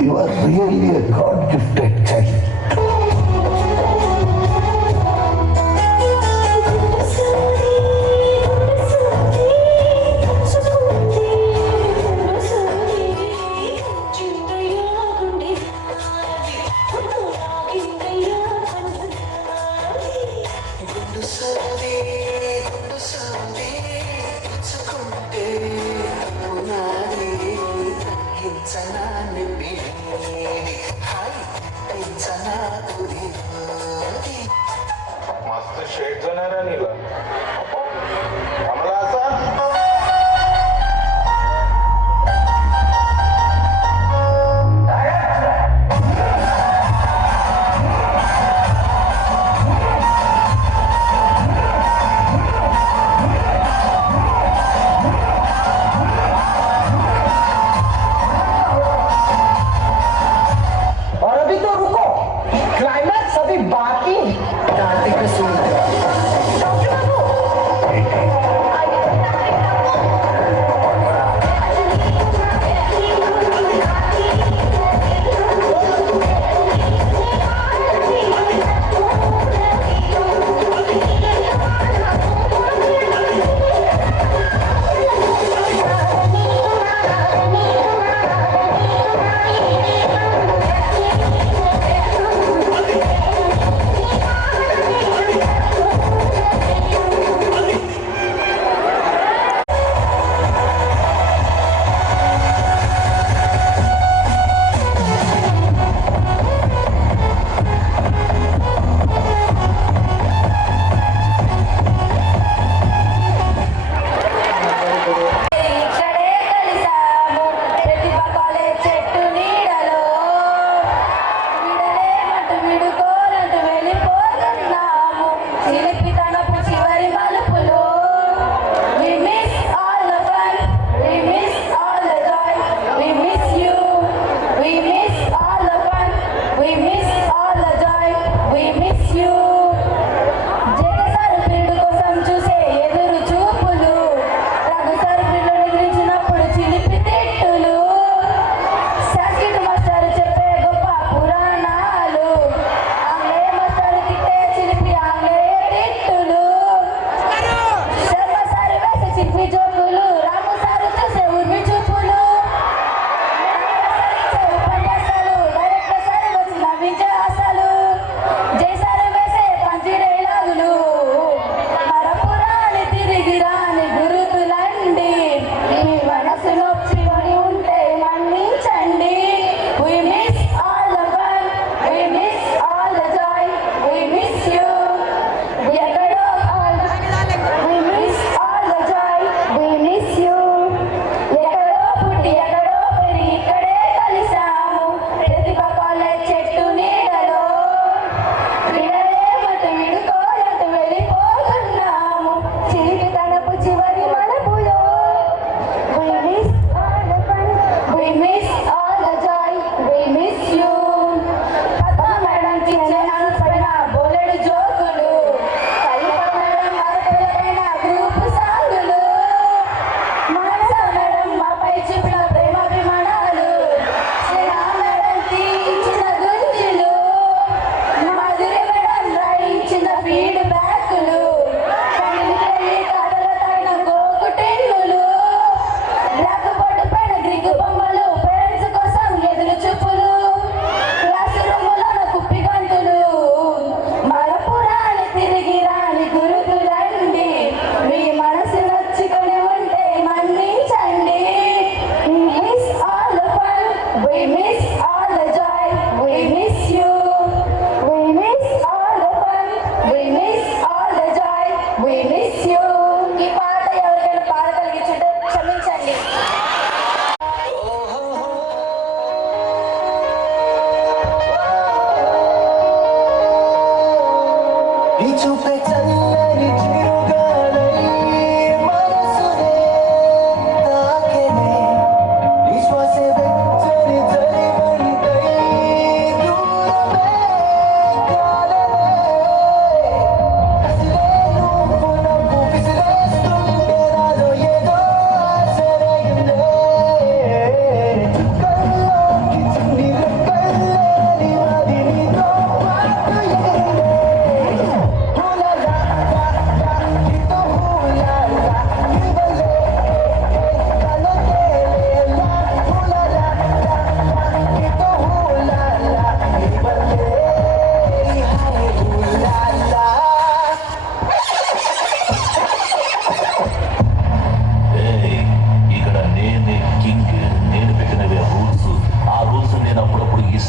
You are really a God-gifted child. It's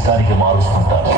ఇష్టానికి మారుస్తుంటారు.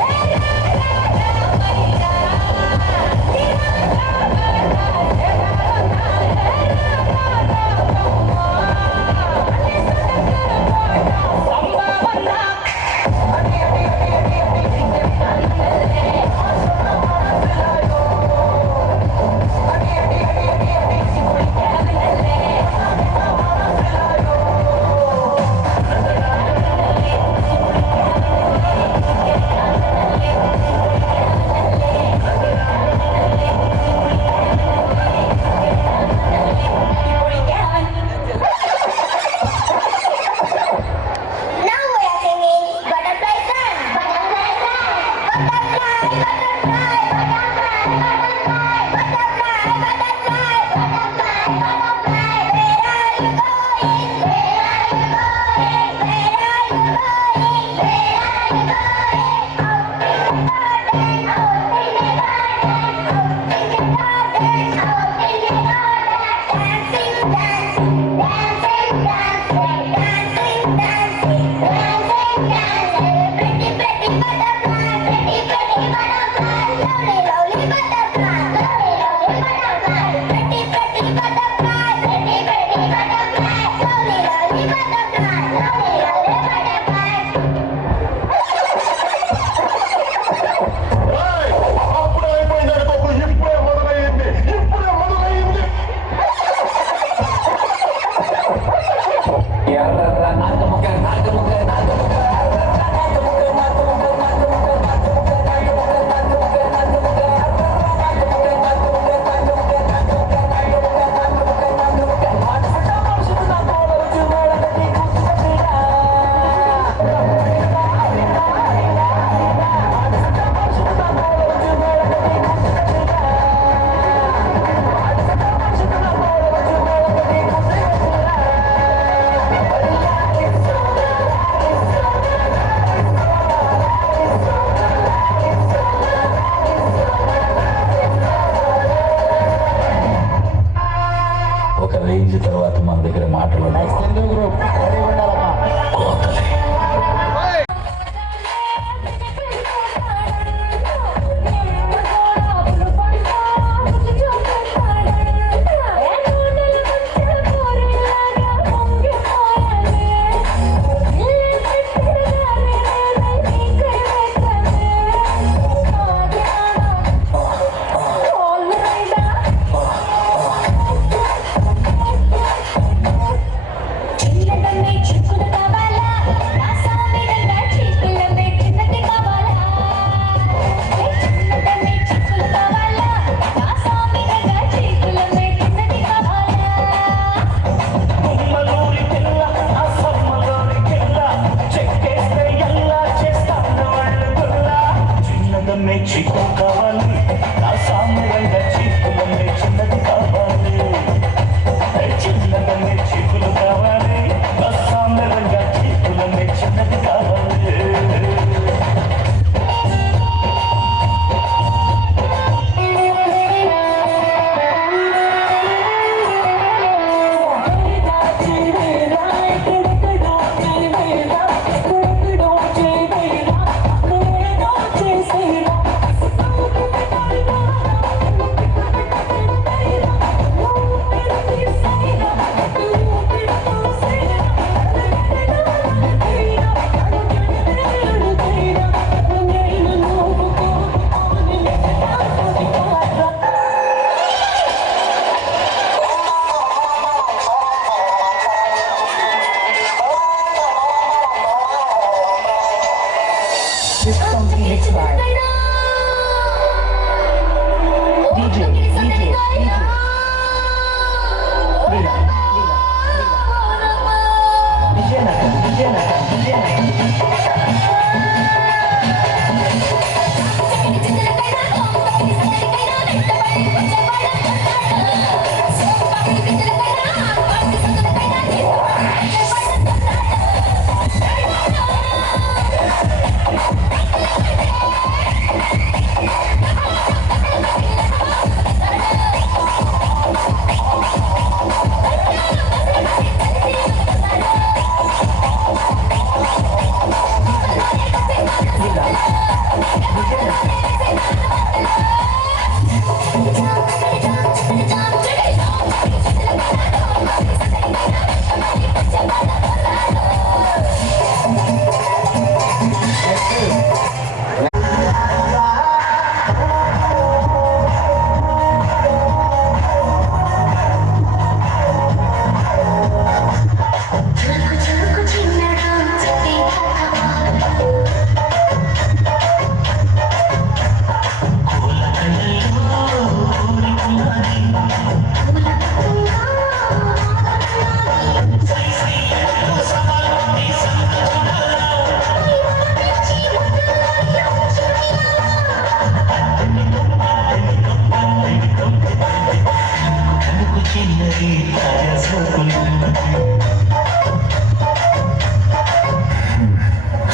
Range తర్వాత మన దగ్గర మాటలు కోతలే.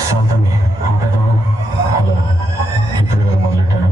శాంతమి ఆపేద్దాం. హలో, ఇప్పుడు కదా మొదలెట్టాను.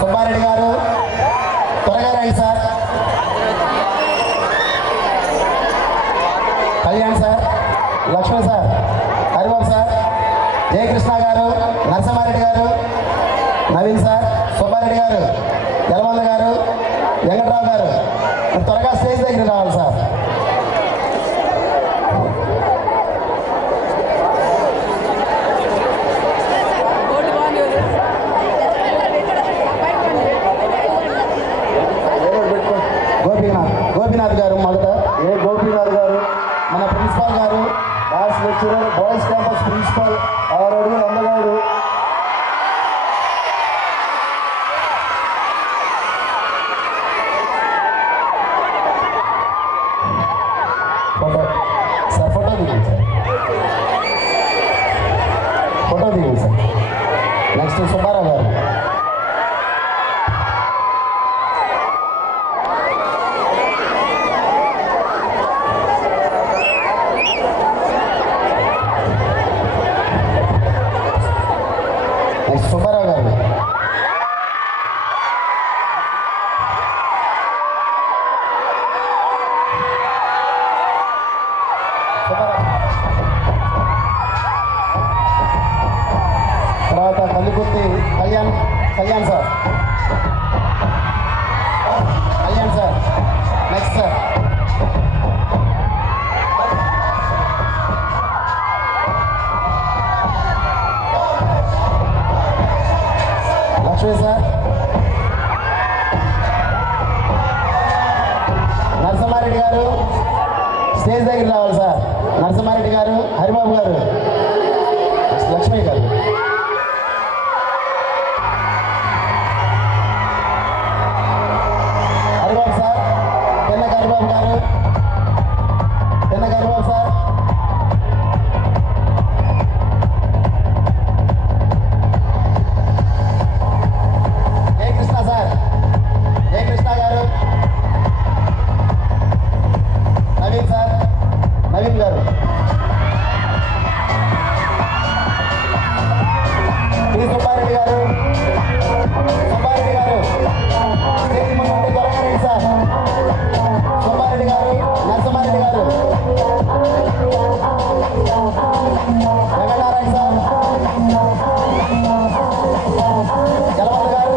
సుబ్బారెడ్డి గారు త్వరగా రండి sir. Kalyan sir, Lakshman sir, Haribabu sir, Jayakrishna గారు, నరసింహారెడ్డి గారు, నవీన్ సార్, సుబ్బారెడ్డి గారు, యలమల్ల గారు, వెంకట్రావు గారు త్వరగా స్టేజ్ దగ్గర రావాలి సార్. గోపీనాథ్ గారు మొదట. గోపీనాథ్ గారు మన ప్రిన్సిపాల్ గారు, class lecturer, boys campus principal 6 అడుగుల అమ్మగారు. ఫోటో సార్, ఫోటో దిగండి సార్, ఫోటో దిగండి సార్. నెక్స్ట్ సుబ్బారావు గారు. నెక్స్ట్ సుబ్బారావు గారు. తర్వాత Pallikurthi Kalyan sir. Kalyan sir. Next sir. Lakshmi sir. Narasimhareddy గారు స్టేజ్ దగ్గర రావాలి సార్. నరసింహారెడ్డి గారు, హరిబాబు గారు, లక్ష్మీ గారు. హరిబాబు సార్, పెన్నక హరిబాబు గారు, పెన్నక హరిబాబు సార్. జయకృష్ణ సార్, జయకృష్ణ గారు. నవీన్ సార్, నవీన్ గారు. శ్రీ సుబ్బారెడ్డి గారు, సుబ్బారెడ్డి గారు స్టేజ్ ముందు ఉంటే త్వరగా రండి సార్. సుబ్బారెడ్డి గారు, నరసింహారెడ్డి గారు, వెంకటనారాయణ సార్, జలవల్ల గారు,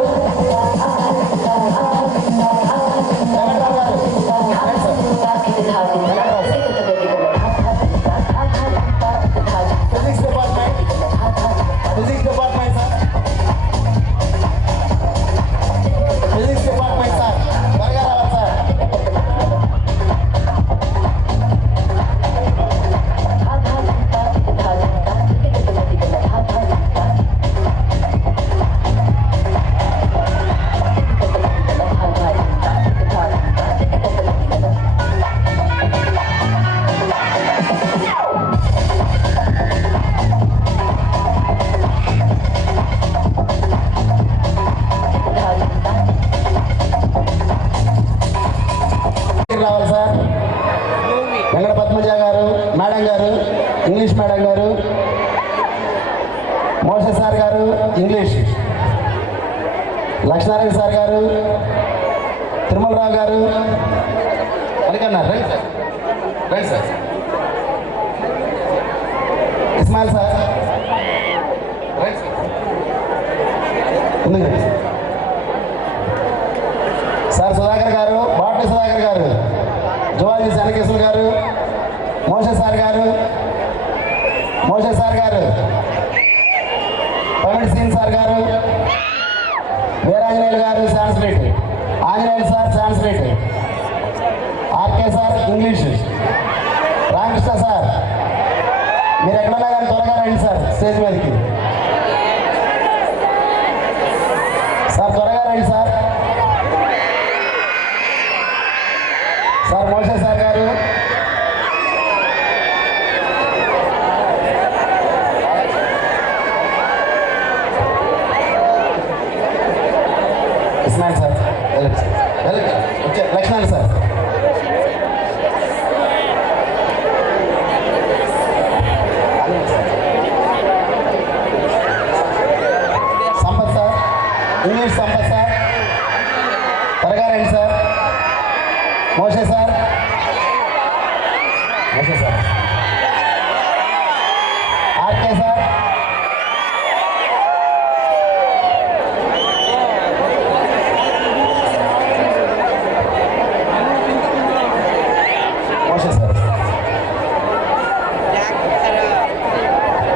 వెంకటరావు గారు. రండి sir. Venkatarao sir. Physics department sir. Physics department sir, త్వరగా రావాలి సార్. రావాలి సార్. వెంకట పద్మజ గారు, మేడం గారు, ఇంగ్లీష్ మేడం గారు, మోసే సార్ గారు ఇంగ్లీష్, లక్ష్మీనారాయణ సార్ గారు, తిరుమలరావు గారు, అడిగన్నారు. రండి సార్, రండి సార్. ఇస్మాయిల్ సార్, రండి సార్. ముందుకు రండి సార్. సుధాకర్ గారు, బాటి సుధాకర్ గారు, జువాజీ శనకేశ్వర గారు, మోసే సార్ గారు, ప్రవీణ్ సింగ్ సార్ గారు, వీరాంజనేయులు గారు Sanskrit, Anjaneyulu sir Sanskrit, RK sir English, Ramakrishna sir మీరు ఎక్కడన్నా కానీ త్వరగా రండి సార్ స్టేజ్ మీదకి. సార్ త్వరగా రండి సార్. సార్ మోషే సార్ గారు, ఇస్మాయిల్ సార్ వెళ్ళండి వచ్చే Lakshman sir, Sampath sir English Sampath sir త్వరగా రండి sir. Moshe sir, Moshe sir, RK sir, Moshe sir,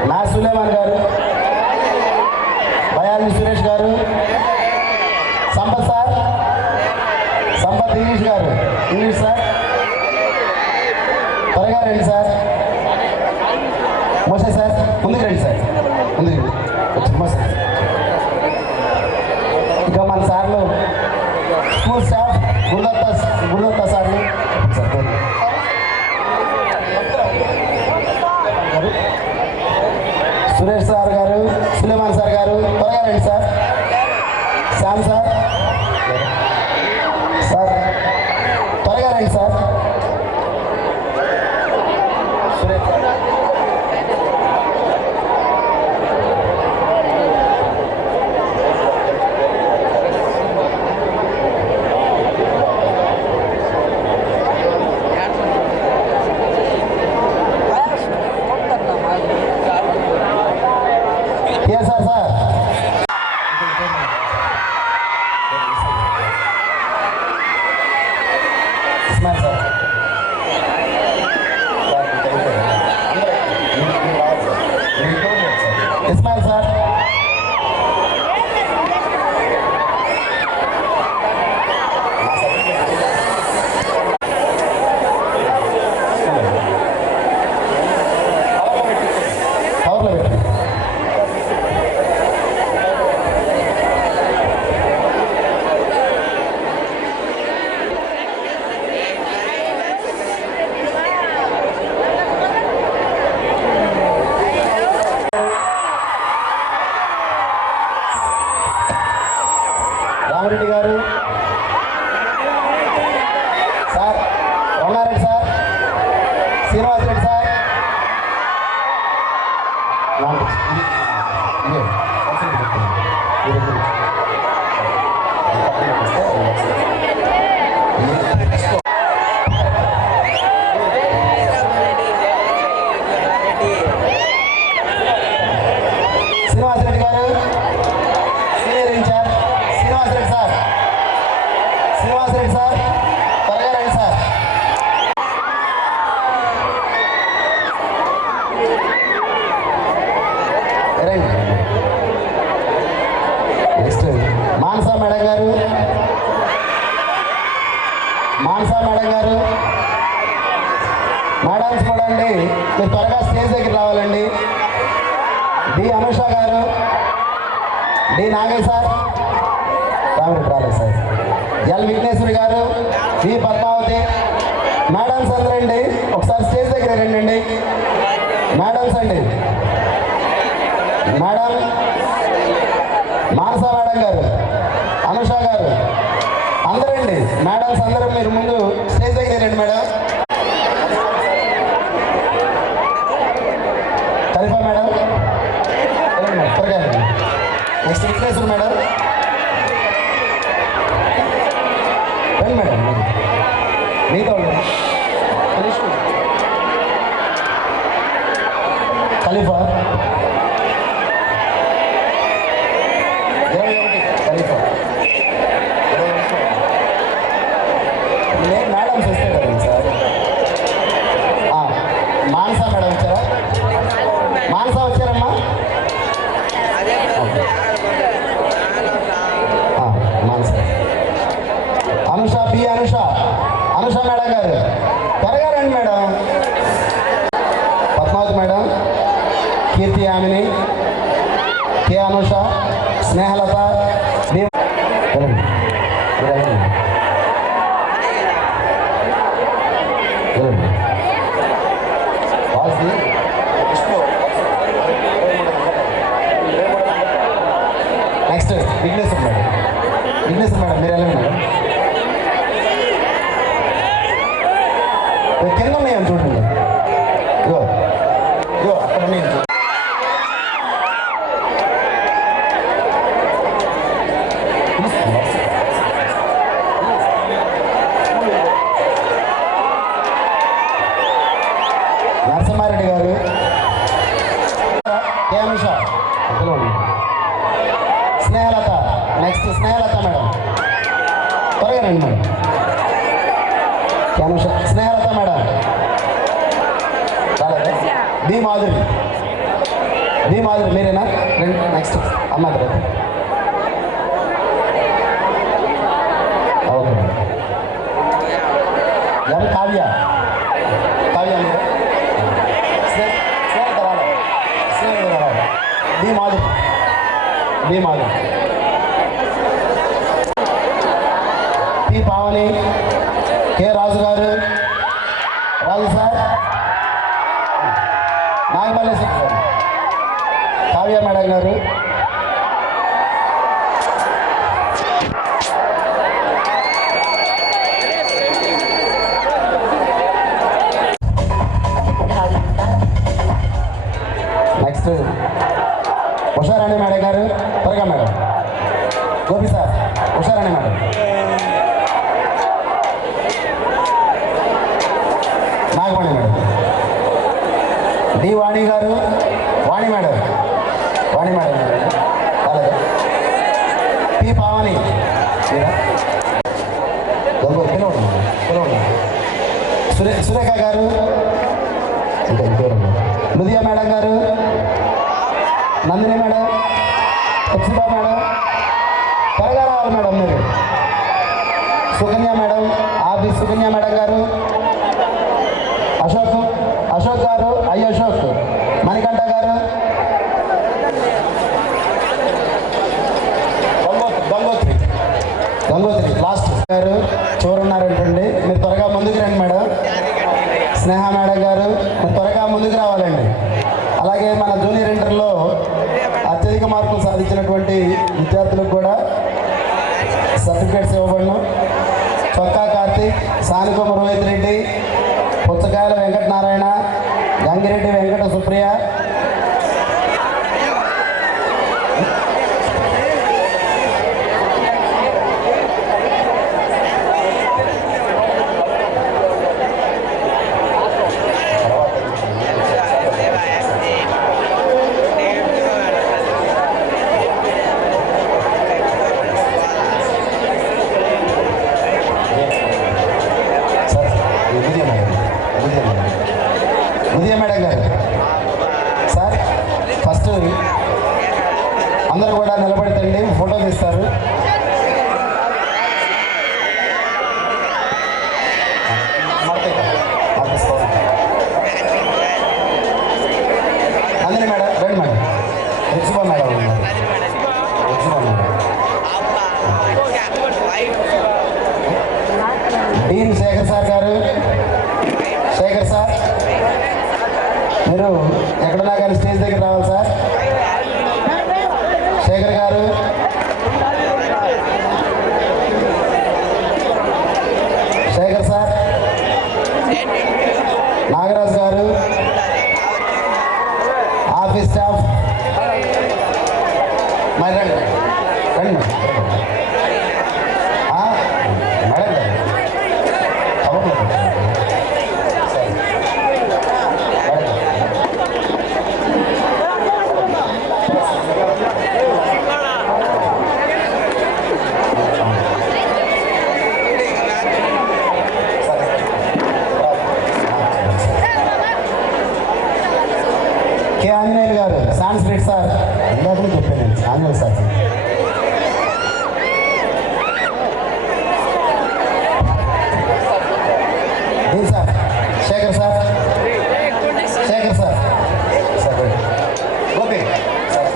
నా సులేమాన్ గారు, బయాలి సురేష్ గారు, సంపత్ సార్, సంపత్ ఇంగ్లీష్ గారు, ఇంగ్లీష్ సార్ త్వరగా రండి సార్. మోసే సార్ ముందుకు రండి సార్, ముందుకు వచ్చి మోసే. ఇక మన సార్లు స్కూల్ స్టాఫ్ గురుదత్త సార్లు సురేష్ సార్ గారు, సులేమాన్ సార్ గారు త్వరగా రండి సార్. శ్యామ్ సార్ సార్ త్వరగా రండి sir. Suresh sir sir Ismail sir Ismail sir కవర్లో పెట్టి రామరెడ్డి గారు sir, Ramanareddy sir, Srinivasareddy sir, Srinivasareddy గారు senior incharge, Srinivasareddy sir, Srinivasareddy sir త్వరగా రండి సార్. రండి. నెక్స్ట్ మానసా మేడం గారు, మానసా మేడం గారు, మేడమ్స్ కూడా అండి మీరు త్వరగా స్టేజ్ దగ్గర రావాలండి. డి అనుష గారు, డి నాగయ్య సార్, రామరెడ్డి రాలేదు సార్, ఎల్ విఘ్నేశ్వరి గారు, వి పద్మావతి, మేడమ్స్ అందరండి ఒకసారి స్టేజ్ దగ్గర రండి. మేడమ్స్ అండి, మేడం మానసా మేడం గారు, అనుష గారు అందరండి, మేడమ్స్ అందరం మీరు ముందు స్టేజ్ దగ్గర రండి. మేడం ఖలీఫా మేడం త్వరగా రండి. నెక్స్ట్ విఘ్నేశ్వరి మేడం రండి మేడం, మీతో ఖలీఫా 21 ఖలీఫా మేడమ్స్ వస్తే కదండి సార్. మానసా మేడం వచ్చారా? మానసా వచ్చారమ్మా? K Anusha, Snehalatha, next Vigneshwar madam. Vigneshwar madam మీరు వెళ్ళండి మేడం. కింద ఉన్నాయని చూడండి. ఇగో ఇగో అక్కడ ఉన్నాయని చూడండి. నరసింహారెడ్డి గారు, K Anusha, Snehalatha. Next Snehalatha madam, త్వరగా రండి madam. K Anusha, Snehalatha madam. B Madhuri, B Madhuri మీరేనా? నెక్స్ట్ అమ్మ కదా. ఓకే ఎం కావ్య, కావ్య మీరు B Madhuri, B Madhuri. P Pavani, K Raju గారు, రాజు సార్, నాగమల్లేశ్వర గారు, కావ్య మేడం గారు, నెక్స్ట్ ఉషారాణి మేడం గారు, త్వరగా madam. Gopi sir, Usharani madam. Nagamani madam. D Vani గారు, వాణి మేడం, వాణి మేడం. అలాగే పి పావని, సురేఖ గారు, లుధియా మేడం గారు, నందిని మేడం, అక్షిత మేడం, త్వరగా రావాలి మేడం మీరు. Sukanya madam, office Sukanya madam గారు, అశోక్, అశోక్ గారు, అశోక్, మణికంఠ గారు, గంగోత్రి, గంగోత్రి లాస్ట్ గారు చూరున్నారంటండి. మీరు త్వరగా ముందుకు రండి మేడం. స్నేహ మేడం గారు మీరు త్వరగా ముందుకు రావాలండి. అలాగే మన జూనియర్ ఇంటర్లో అత్యధిక మార్కులు సాధించినటువంటి విద్యార్థులకు కూడా సర్టిఫికేట్స్ ఇవ్వబడను. చొక్కా కార్తీక్, సానికొమ్మ రోహిత్ రెడ్డి, పుచ్చకాయల వెంకటనారాయణ, గంగిరెడ్డి వెంకట సుప్రియ, ఉదయ మేడం గారు. సార్ ఫస్ట్ అందరూ కూడా నిలబెడతండి, ఫోటో తీస్తారు. అందరి మేడం రండి మేడం. రిక్సుబా మేడం ఉన్నారు. రిక్సుబా మేడం. డీన్ శేఖర్ సార్ గారు, శేఖర్ సార్ మీరు ఎక్కడున్నా కానీ స్టేజ్ దగ్గర రావాలి సార్. శేఖర్ గారు, శేఖర్ సార్, నాగరాజ్ గారు, ఆఫీస్ స్టాఫ్ మరి రండి రండి మేడం కే ఆంజనేయులు గారు, సాంస్క్రిట్ సార్, ఇందాక చెప్పాను Anjaneyulu sir. Sir Sekhar sir, Sekhar sir, sir Gopi sir,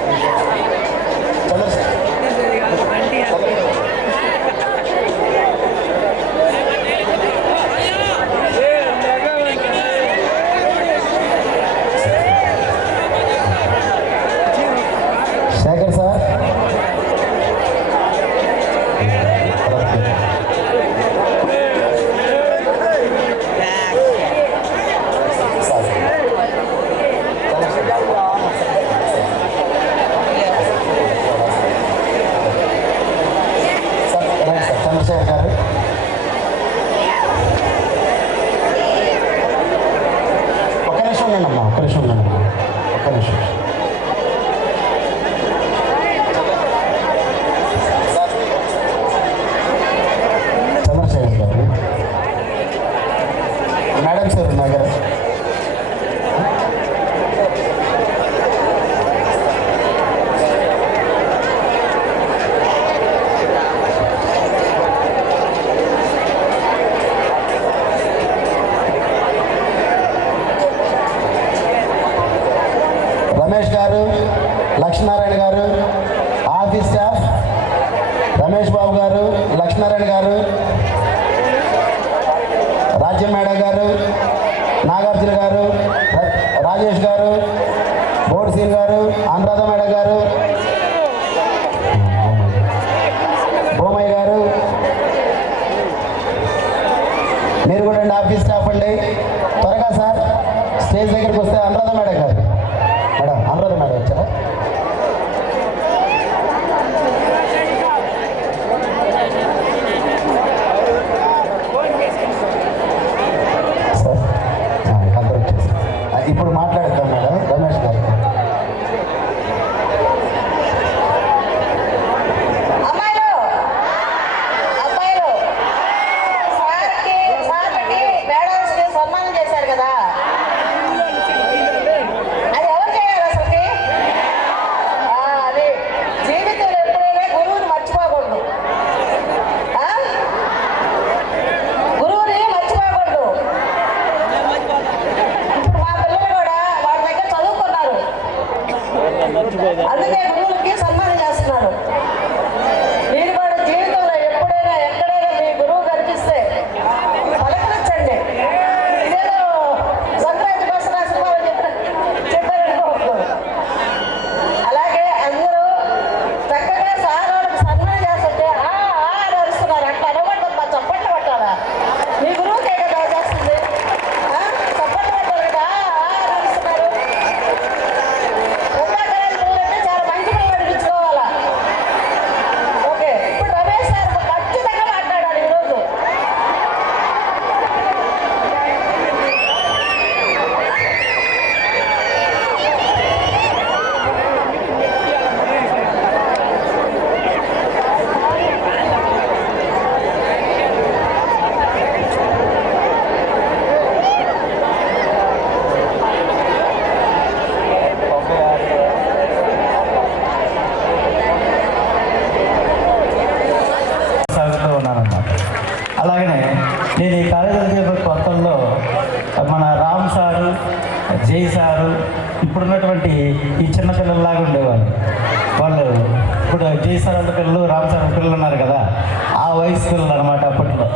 office staff Ramesh Babu గారు, లక్ష్మీనారాయణ గారు, రాజ్యం మేడం గారు, నాగార్జున గారు, రాజేష్ గారు, బోర్డు సీన్ గారు, అనురాధ మేడం గారు, భూమయ్య గారు, మీరు కూడా అండి ఆఫీస్ స్టాఫ్ అండి. త్వరగా సార్ స్టేజ్ దగ్గరికి వస్తే అనురాధ మేడం గారు, మేడం అనురాధ మేడం వచ్చారా? ఇప్పుడు మాట్లాడుతాం మేడం రమేష్ గారు. సన్మానం చేశారు కదా, అది ఎవరు చేయాలి అసలుకి? అది జీవితంలో ఎప్పుడైనా గురువుని మర్చిపోకూడదు, గురువుని మర్చిపోకూడదు. ఇప్పుడు మా పిల్లలు కూడా వాళ్ళ దగ్గర చదువుకున్నారు, అందుకే గురువులకి సన్మానం చేస్తున్నారు. మీరు కూడా జీవితంలో ఎప్పుడైనా ఎక్కడైనా మీ గురువు కనిపిస్తే పలకరించండి. ఇదేదో సంక్రాంతి బసరా సినిమాలో చెప్పారనుకోవద్దు. అలాగే అందరూ చక్కగా సారాలకు సన్మానం చేస్తుంటే అని అరుస్తున్నారు. అట్లా అనబడ్డమ్మా, చప్పట్లు పట్టాలా? మీ గురువుకే కదా చేస్తుంది, చప్పట్లు పట్టాలి కదా అని అరుస్తున్నారు. ఉండాలంటే చాలా మంచి పని అనిపించుకోవాలా. ఓకే, ఇప్పుడు రమేష్ సార్ ఖచ్చితంగా మాట్లాడాలి ఈరోజు. సాగుతూ ఉన్నానన్నమాట. అలాగనే నేను ఈ కాలేజీలో కొత్తల్లో మన రామ్ సారు, జై సారు, ఇప్పుడున్నటువంటి ఈ చిన్నపిల్లల్లాగా ఉండేవాళ్ళు. వాళ్ళు ఇప్పుడు జై సార్ అంత పిల్లలు, రామ్ సార్ అంత పిల్లలు ఉన్నారు కదా, ఆ వయసు పిల్లలు అనమాట. అప్పట్లో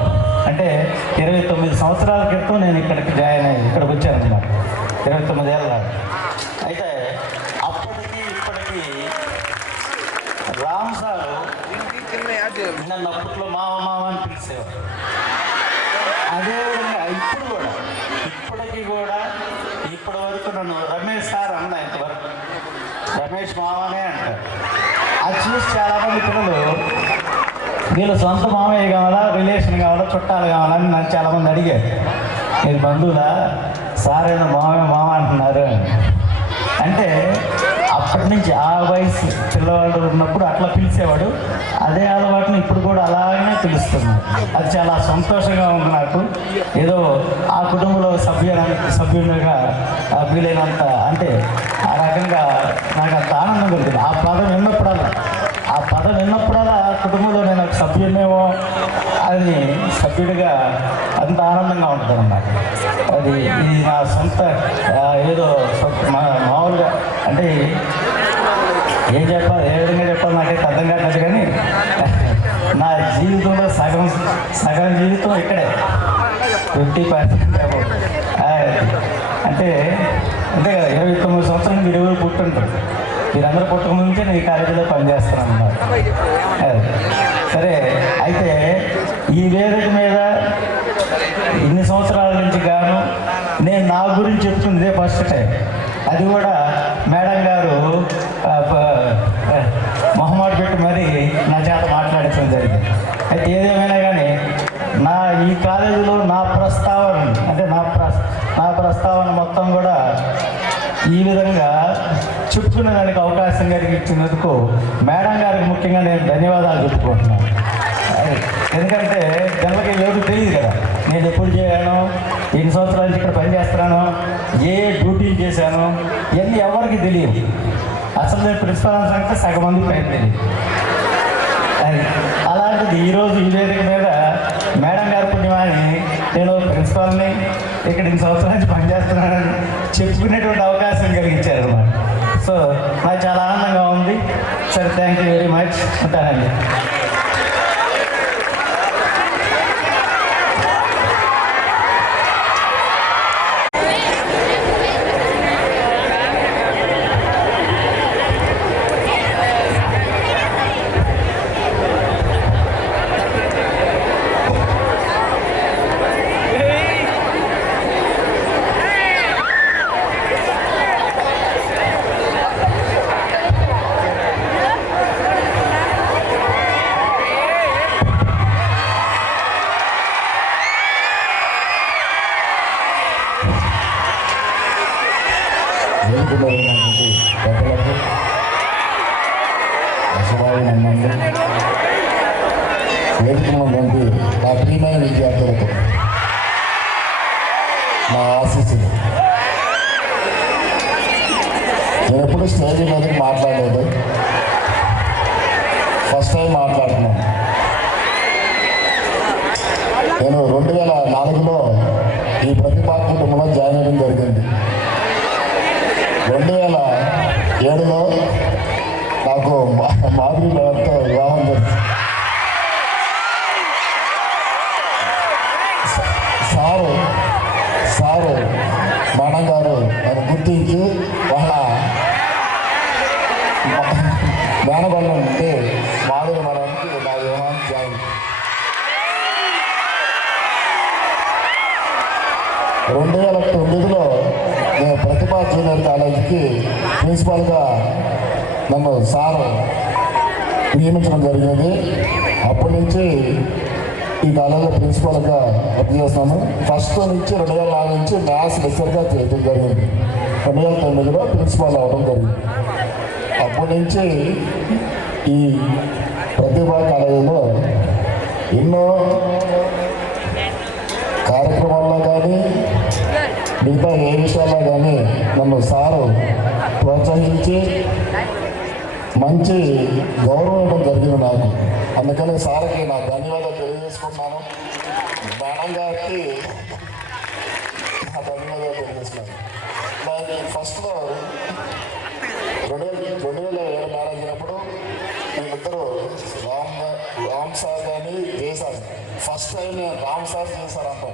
అంటే 29 సంవత్సరాల క్రితం నేను ఇక్కడికి ఇక్కడికి వచ్చాను అనమాట, 29 ఏళ్ళ. అయితే అప్పటికి ఇప్పటికీ రామ్ సారు నన్ను అప్పట్లో మామ అని పిలిచేవారు. అదేవిధంగా ఇప్పటికి కూడా ఇప్పటి వరకు నన్ను రమేష్ సార్ అన్న, ఇంతవరకు రమేష్ మామనే అంటారు. అది చూసి చాలామంది పిల్లలు వీళ్ళు సొంత మామయ్య కావాలా, రిలేషన్ కావాలా, చుట్టాలు కావాలని నన్ను చాలామంది అడిగారు. మీరు బంధువులా, సార్ ఏదో మామ అంటున్నారు అంటే అప్పటి నుంచి ఆ వయసు పిల్లవాడు ఉన్నప్పుడు అట్లా పిలిచేవాడు. అదే అలవాటుని ఇప్పుడు కూడా అలాగనే పిలుస్తున్నాడు. అది చాలా సంతోషంగా ఉంది నాకు. ఏదో ఆ కుటుంబంలో సభ్యునిగా వీలైనంత, అంటే ఆ రకంగా నాకు అంత ఆనందం కలిగింది. ఆ పదం విన్నప్పుడల్లా ఆ కుటుంబంలో నేను ఒక సభ్యునేమో అని సభ్యుడిగా అంత ఆనందంగా ఉంటుంది అన్నమాట. అది ఇది నా సొంత ఏదో మామూలుగా అంటే ఏ విధంగా చెప్పాలి నాకైతే అర్థం కాదు. కానీ నా జీవితంలో సగం జీవితం ఇక్కడే, 50% అంటే అంతే కదా. 29 సంవత్సరాలు మీరు ఎవరు పుట్టుంటారు, మీరందరూ పుట్టక ముందే నేను ఈ కాలేజీలో పనిచేస్తున్నాను అన్నమాట. సరే, అయితే ఈ వేదిక మీద ఇన్ని సంవత్సరాల నుంచి గాను నేను నా గురించి చెప్తుంది ఫస్ట్ టైం. అది కూడా మేడం గారు మొహమాట పెట్టి మరి నా చేత మాట్లాడించడం జరిగింది. అయితే ఏదేమైనా కానీ ఈ కాలేజీలో నా ప్రస్తావన అంటే నా ప్రస్తావన మొత్తం కూడా ఈ విధంగా చెప్పుకునే దానికి అవకాశం కలిగించినందుకు మేడం గారికి ముఖ్యంగా నేను ధన్యవాదాలు చెప్పుకుంటున్నాను. ఎందుకంటే జనలకి ఎవరు తెలియదు కదా నేను ఎప్పుడు చేయను, ఎన్ని సంవత్సరాల నుంచి ఇక్కడ పనిచేస్తున్నాను, ఏ డ్యూటీలు చేశాను, ఇవన్నీ ఎవరికి తెలియదు. అసలు నేను ప్రిన్సిపాల్ సంగతి సగం మంది పైన తెలియదు. అలాంటిది ఈరోజు ఈ వేదిక మీద మేడం గారి పుణ్యమాని నేను ప్రిన్సిపాల్ని ఇక్కడ ఇన్ని సంవత్సరాల నుంచి పనిచేస్తున్నానని చెప్పుకునేటువంటి అవకాశం కలిగించారు అన్నమాట. సో నాకు చాలా ఆనందంగా ఉంది. సరే, థ్యాంక్ యూ వెరీ మచ్. ఉంటానండి. వేదికలో ఉన్నటువంటి పెద్దలకు, అసభావినందు వేదికలో ఉన్నటువంటి నా ప్రియమైన విద్యార్థులకు నా ఆశీస్సులు. నేను ఎప్పుడు స్టేజ్ మీదకి మాట్లాడలేదు, ఫస్ట్ టైం మాట్లాడుతున్నాను. నేను 2004లో ఈ ప్రతిభా కుటుంబంలో జాయిన్ అవ్వడం జరిగింది. 2007లో నాకు మాధురి గారితో వివాహం జరిగింది. సారు మేడం గారు నన్ను గుర్తించి వాళ్ళ మేనగొండ ఉంటే మాధురి మేడానికి నా వివాహం జాయిన్. 2009లో నేను ప్రతిభా జూనియర్ కాలేజీకి ప్రిన్సిపాల్గా నన్ను సార్ నియమించడం జరిగింది. అప్పటి నుంచి ఈ కాలేజీలో ప్రిన్సిపాల్గా వర్క్ చేస్తున్నాను. ఫస్ట్ నుంచి 2004 నుంచి మ్యాథ్స్ లెక్చర్గా చేయడం జరిగింది. 2009లో ప్రిన్సిపాల్ అవ్వడం జరిగింది. అప్పటి నుంచి ఈ ప్రతిభా కాలేజీలో ఎన్నో కార్యక్రమాల్లో కానీ మిగతా ఏ విషయాల్లో కానీ నన్ను సారు ప్రోత్సహించి మంచి గౌరవం ఇవ్వడం జరిగింది నాకు. అందుకని సార్కి నా ధన్యవాదాలు తెలియజేసుకుంటున్నాను. మేడం గారికి నా ధన్యవాదాలు తెలియజేస్తున్నాను. నాకు ఫస్ట్లో 2007 మ్యారేజ్ అయినప్పుడు వీళ్ళిద్దరూ రామ్ సార్ కానీ జయ సార్, ఫస్ట్ టైం నేను రామ్ సార్ చేశారు అంటాం.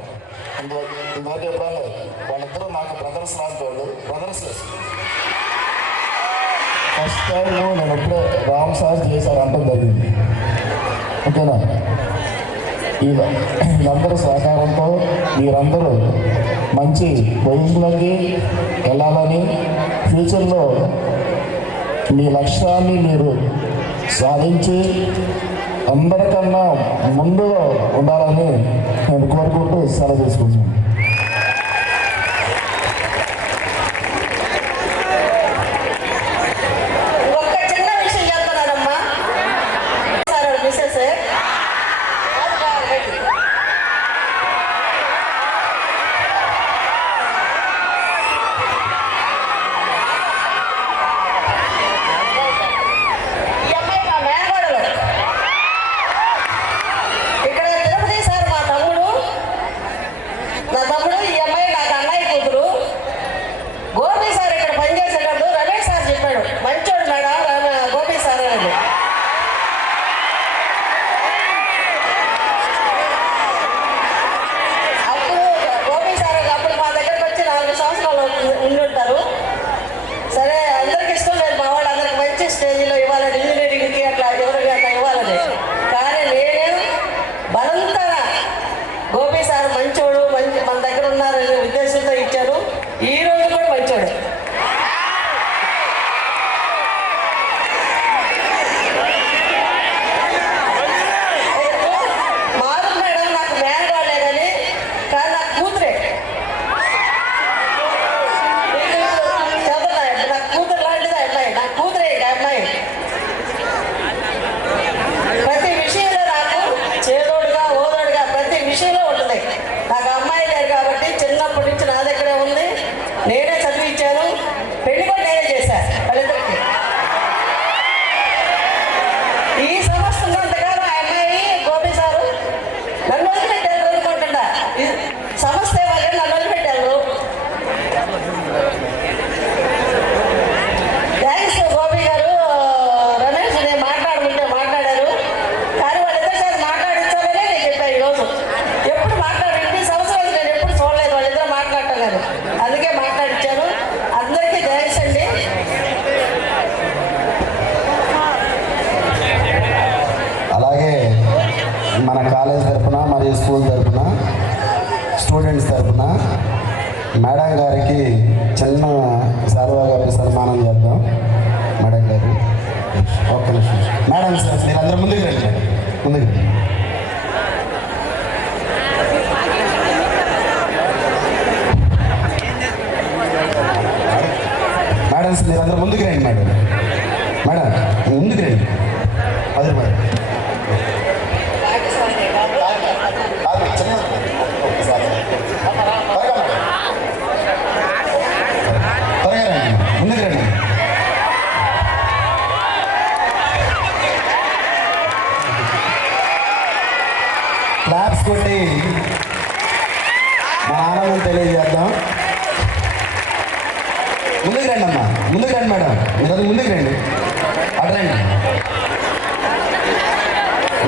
ఇందువరకు ఎప్పుడన్నా వాళ్ళిద్దరూ నాకు బ్రదర్స్ లాంటి వాళ్ళు, బ్రదర్స్ ఫస్ట్ టైం నేను ఎప్పుడే రామ్ సార్ చేశారు అంటాం జరిగింది. ఓకేనా? వీళ్ళందరూ సహకారంతో మీరందరూ మంచి పొజిషన్లోకి వెళ్ళాలని, ఫ్యూచర్లో మీ లక్ష్యాన్ని మీరు సాధించి అందరికన్నా ముందుగా ఉండాలని నేను కోరుకుంటూ సెలవు తీసుకుంటున్నాను. ఒక్క చిన్న విషయం చెప్తున్నానమ్మా. సార్ మిస్సెస్ ఈ అమ్మాయి మా మేనగోడలు. ఇక్కడ తిరుపతి సార్ మా తమ్ముడు, ఈ అమ్మాయి నాకు అన్నయ్య కూతురు. గోపి సార్ ఇక్కడ పనిచేసేటప్పుడు రమేష్ సార్ చెప్పాడు, మంచోడు మేడం గోపి సార్ అనేది. అప్పుడు గోపి సార్ అప్పుడు మా దగ్గరకు వచ్చి 4 సంవత్సరాలు ఉండి ఉంటారు. సరే, అందరికి ఇష్టం లేదు మా వాళ్ళు అందరికి మంచి స్టేజ్లో ఇవ్వాలని, ఇంజనీరింగ్కి అట్లా ఎవరికి అట్లా ఇవ్వాలని. కానీ నేను బలంతర గోపి సార్ మంచోడు, మన దగ్గర ఉన్నారనే ఉద్దేశంతో ఇచ్చారు. ఈ రోజు కూడా మంచోడు. మారు మేడం నాకు మేనగాళ్ళే కానీ నాకు కూతురే. చదువుతా నాకు కూతురు లాంటిదే అమ్మాయి, నాకు కూతురే అమ్మాయి. ప్రతి విషయంలో నాకు చేదోడుగా ఓదోడుగా ప్రతి విషయంలో ఉంటుంది. నాకు అమ్మాయి లేరు కాబట్టి చిన్నప్పటి నుంచి నా దగ్గరే ఉంది. నేనే చదివించాను, పెళ్లి కూడా నేనే చేశాను వాళ్ళిద్దరికి. ఈ సంస్థ ఉన్నంతకాలం ఆ అమ్మాయి గోపి సారు నన్ను వదిలిపెట్టారు అనుకుంటుండా. సంస్థ వాళ్ళు నన్ను వదిలిపెట్టారు. కుమారి స్కూల్ తరఫున స్టూడెంట్స్ తరఫున మేడం గారికి చిన్న సార్వాగా సన్మానం చేద్దాం. మేడం గారు ఒక్క నిమిషం. మేడం సార్ మీరు అందరూ ముందుకు రండి. ముందుకు మేడం సార్ మీరు అందరూ ముందుకు రండి. మేడం మేడం ముందుకు రండి. అదే మేడం త్వరగా రండి. ముందుకు రండి. క్లాప్స్ కొట్టి మా ఆనందం తెలియజేద్దాం. ముందుకు రండి అమ్మా. ముందుకు రండి మేడం. మీరు అది ముందుకు రండి. అటు రండి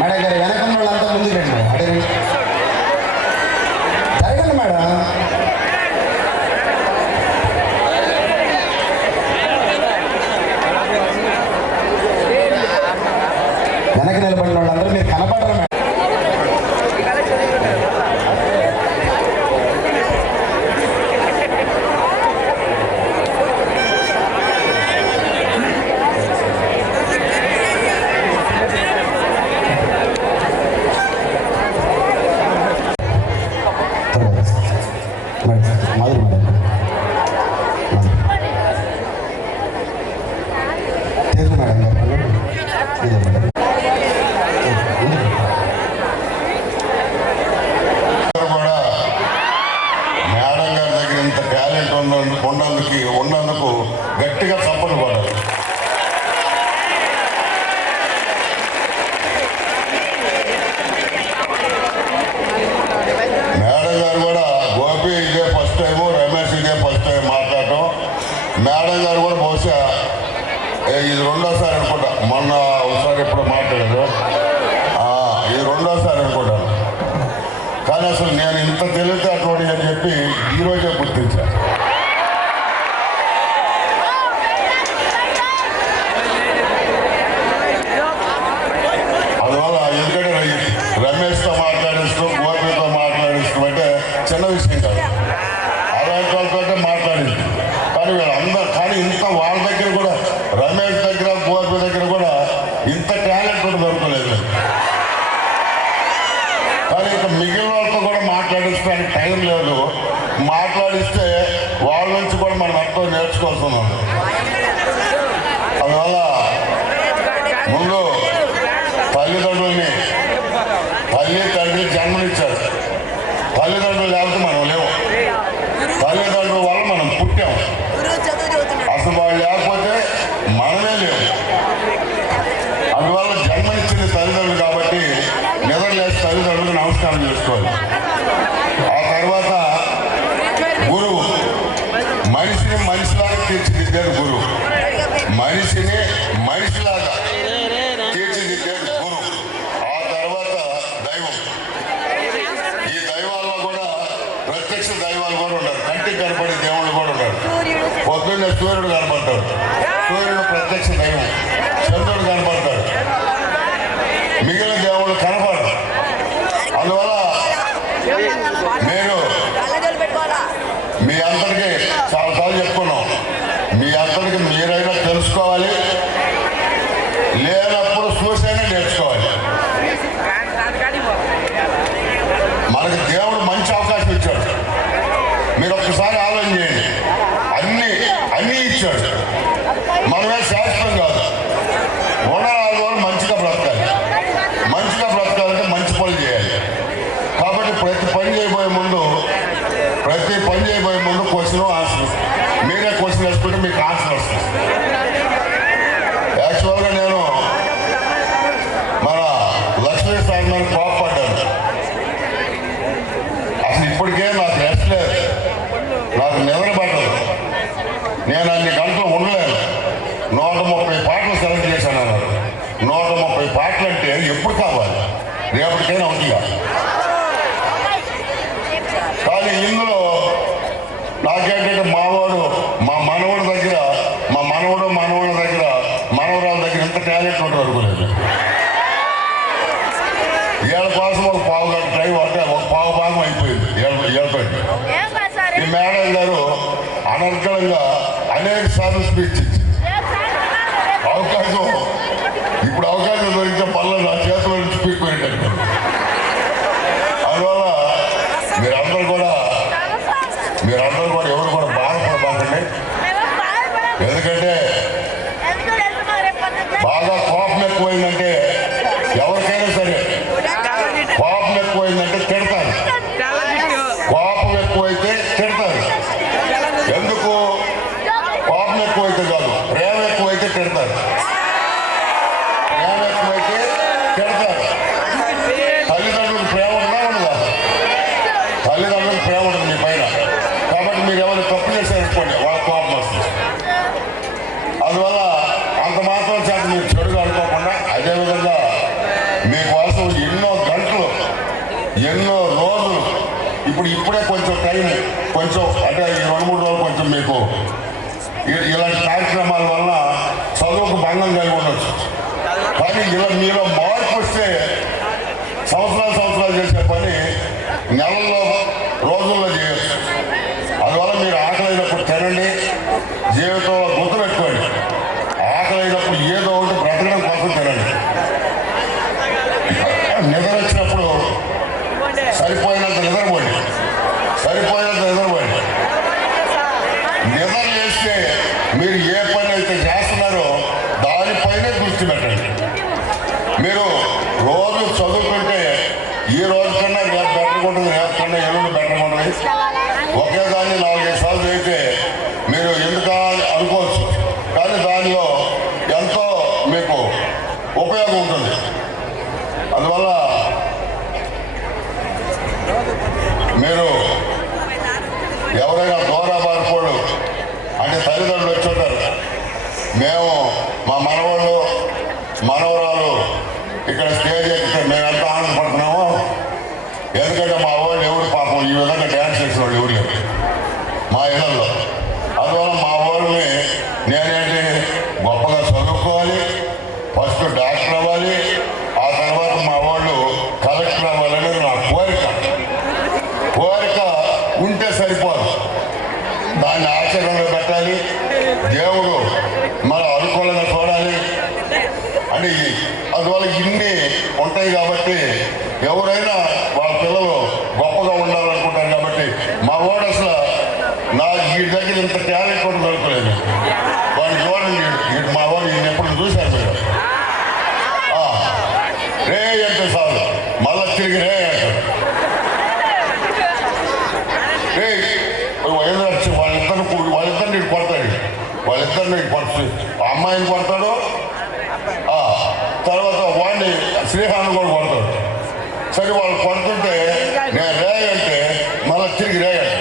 మేడం గారు. వెనక ఉన్న వాళ్ళంతా ముందుకు రండి. అటు రండి. జరగండి మేడం. వెనక నిలబడిన వాళ్ళందరూ మీరు కనపడరు madam. Madhuri madam Telugu madam గారు ఇదే మేడం. కూడా మేడం గారి దగ్గర ఇంత టాలెంట్ ఉన్నందుకు గట్టిగా చప్పట్లు పడాలి. మేడం గారు కూడా గోపి ఇదే ఫస్ట్ టైము, రమేష్ ఇదే ఫస్ట్ టైం మాట్లాడటం. మేడం గారు కూడా బహుశా ఇది రెండోసారి అనుకుంటా. మొన్న ఒకసారి ఎప్పుడు మాట్లాడారు, ఇది రెండోసారి అనుకుంటాను. కానీ అసలు నేను ఇంత తెలివితేటోడి అని చెప్పి ఈరోజే గుర్తించాను. అందువల్ల ఎందుకంటే రమేష్తో మాట్లాడిస్తూ గోపితో మాట్లాడిస్తూ అంటే చిన్న విషయం కాదు. అలాంటి వాళ్ళతో మాట్లాడింది. కానీ వీళ్ళందరూ కానీ ఇంత వాళ్ళ దగ్గర కూడా రమేష్ దగ్గర గోపి దగ్గర కూడా ఇంత టాలెంట్ కూడా దొరకలేదు. కానీ ఇక మిగిలిన వాళ్ళతో కూడా మాట్లాడించడానికి టైం లేదు. మాట్లాడిస్తే వాళ్ళ నుంచి కూడా మనం ఎంతో నేర్చుకోవాల్సిన్నాం. అందువల్ల ముందు తల్లిదండ్రుల్ని తల్లి తండ్రి జన్మనిచ్చారు. తల్లిదండ్రులు లేకపోతే మనం లేవు. తల్లిదండ్రుల వల్ల మనం పుట్టాం. అసలు వాళ్ళు లేకపోతే మనమే లేవు. అందువల్ల జన్మనిచ్చింది తల్లిదండ్రులు కాబట్టి నిద్రలేసి తల్లిదండ్రులకు నమస్కారం చేసుకోవాలి. ఆ తర్వాత గురువు మనిషిని మనిషిలాగా తీర్చిదిద్దాడు గురువు. మనిషిని మనిషిలాగా తీర్చిదిద్దాడు గురువు. ఆ తర్వాత దైవం. ఈ దైవాల్లో కూడా ప్రత్యక్ష దైవాలు కూడా ఉన్నారు. కంటికి కనపడే దేవుళ్ళు కూడా ఉన్నారు. పొద్దున్నే సూర్యుడు కనపడతాడు. సూర్యుడు ప్రత్యక్ష దైవం. చంద్రుడు కనపడతాడు. మిగిలిన దేవుళ్ళు కనపడరు. అందువల్ల నేను మీ అందరికీ చాలాసార్లు చెప్పుకున్నాం. మీ అందరికీ మీరైనా తెలుసుకోవాలి, లేనప్పుడు చూసైనా నేర్చుకోవాలి. మనకి దేవుడు మంచి అవకాశం ఇచ్చాడు. మీరు ఒక్కసారి ఆలోచన చేయండి. అన్నీ ఇచ్చాడు. మనమే శాస్త్రం కాదు. ఉండరాదు వాళ్ళు మంచిగా బ్రతకాలి. మంచిగా బ్రతకాలంటే మంచి పనులు చేయాలి. కాబట్టి ప్రతి పని చేయబోయే ముందు క్వశ్చన్ ఆన్సర్. మీరే క్వశ్చన్ వేసుకుంటే మీకు ఆన్సర్ వస్తుంది. యాక్చువల్గా నేను మన లక్ష్మీ సార్ మీద కోపడ్డాను. అసలు ఇప్పటికే నాకు రెస్ట్ లేదు. నాకు నిద్ర పట్టదు. నేను అన్ని గంటలు ఉండలేను. 130 పాటలు సెలెక్ట్ చేశాను అన్నారు. 130 పాటలు అంటే ఎప్పుడు కావాలి? రేపటికైనా ఉందిగా. కానీ ఇందులో నాకేంటంటే మా మనవడి దగ్గర మనవరాల దగ్గర ఇంత టాలెంట్ ఉంటుంది అనుకోలేదు. వీళ్ళ కోసం ఒక పావుగంట అయి ఒక పావు భాగం అయిపోయింది ఏళ్ళతోటి. ఈ మేడం గారు అనర్గళంగా అనేక సార్లు స్పీచ్ ఇచ్చింది. అవకాశం ఇప్పుడు అవకాశం దొరికితే పనులు నా చేతిలో నుంచి పీక్కుపోయేటట్టు. అందువల్ల మీరందరూ కూడా ఎవరు కూడా బాధపడబాకండి. ఎందుకంటే బాగా కోపం ఎక్కువైందంటే ఎవరికైనా సరే కోపం ఎక్కువైందంటే తిడతారు. కోపం ఎక్కువైతే తిడతారు. ఎందుకు కోపం ఎక్కువైతే కాదు, ప్రేమ ఎక్కువైతే తిడతారు. ప్రేమ ఎక్కువైతే తిడతారు. తల్లిదండ్రులకు ప్రేమ ఉండదా ఉండదా? తల్లిదండ్రులకు ప్రేమ ఉంటుంది మీ పైన. కాబట్టి మీరు ఎవరు తప్పు చేశారనుకోండి వాళ్ళ కోపం వస్తుంది. అందువల్ల అంత మాత్రం చేత మీరు చెడుగా అనుకోకుండా అదేవిధంగా మీకోసం ఎన్నో గంటలు ఎన్నో రోజులు ఇప్పుడే కొంచెం టైం కొంచెం అంటే ఈ 2-3 రోజులు కొంచెం మీకు ఇలాంటి కార్యక్రమాల వల్ల చదువుకు భంగం కలిగి ఉండొచ్చు. కానీ ఇలా మీలో మార్పు వస్తే సంవత్సరాలు చేసే పని నెలల్లో రోజుల్లో చేయొచ్చు. అందువల్ల మీరు ఆకలి అయినప్పుడు తినండి, జీవితంలో గుర్తు పెట్టుకోండి. ఆకలి అయినప్పుడు ఏదో ఒకటి బ్రతకడం కోసం తినండి. నిద్ర వచ్చినప్పుడు సరిపోయినంత నిద్రపోండి. నిద్ర చేస్తే మీరు ఏ పని అయితే చేస్తున్నారో దానిపైనే దృష్టి పెట్టండి. మీరు రోజు చదువుకుంటే ఈ రోజు కన్నా రేపు బెటర్గా ఉంటుంది, రేపు కన్నా ఎల్లుండి బెటర్గా ఉంటుంది. ఒకే దాన్ని 4-5 సార్లు చేస్తే మీరు ఎందుకు అనుకోవచ్చు, కానీ దానిలో ఎంతో మీకు ఉపయోగం ఉంటుంది. అందువల్ల మీరు ఎవరైనా దూరబారిపోడు అంటే తల్లిదండ్రులు వచ్చుంటారు. మేము మా మనవరాలు ఇక్కడ స్టేజ్ ఎక్కితే మేము ఎంత ఆనందపడుతున్నామో. ఎందుకంటే మా వాళ్ళు ఎవరు పాపం ఈ విధంగా డ్యాన్స్ చేసిన వాళ్ళు ఎవరు లేరు మా ఇళ్ళల్లో. అందువల్ల మా వాళ్ళని నేనేంటి గొప్పగా చదువుకోవాలి, ఫస్ట్ డాక్టర్ అవ్వాలి, ఆ తర్వాత మా వాళ్ళు కలెక్టర్ అవ్వాలనేది నా కోరిక ఉంటే సరిపోదు, దాన్ని ఆచరణలో పెట్టాలి. దేవుడు మన అనుకూలంగా చూడాలి అని. అందువల్ల ఇన్ని ఉంటాయి కాబట్టి ఎవరైనా వాళ్ళ పిల్లలు గొప్పగా ఉండాలనుకుంటారు. కాబట్టి మా వాడు అసలు నాకు వీడి దగ్గర ఇంత టాలెంట్ కూడా దొరకలేదు. వాడిని చూడండి, మా వాడు ఈయన ఎప్పుడు చూశారు మీరు. రే అంటే చాలు మళ్ళా తిరిగి రే అంటారు. వాళ్ళిద్దరిని కొడతాడు, వాళ్ళిద్దరిని కొడుతుంది. అమ్మాయిని కొడతాడు, తర్వాత వాడిని శ్రీహాన్ని కూడా కొడతాడు. సరే వాళ్ళు కొడుతుంటే నేను రే అంటే మళ్ళీ తిరిగి రే అంటే,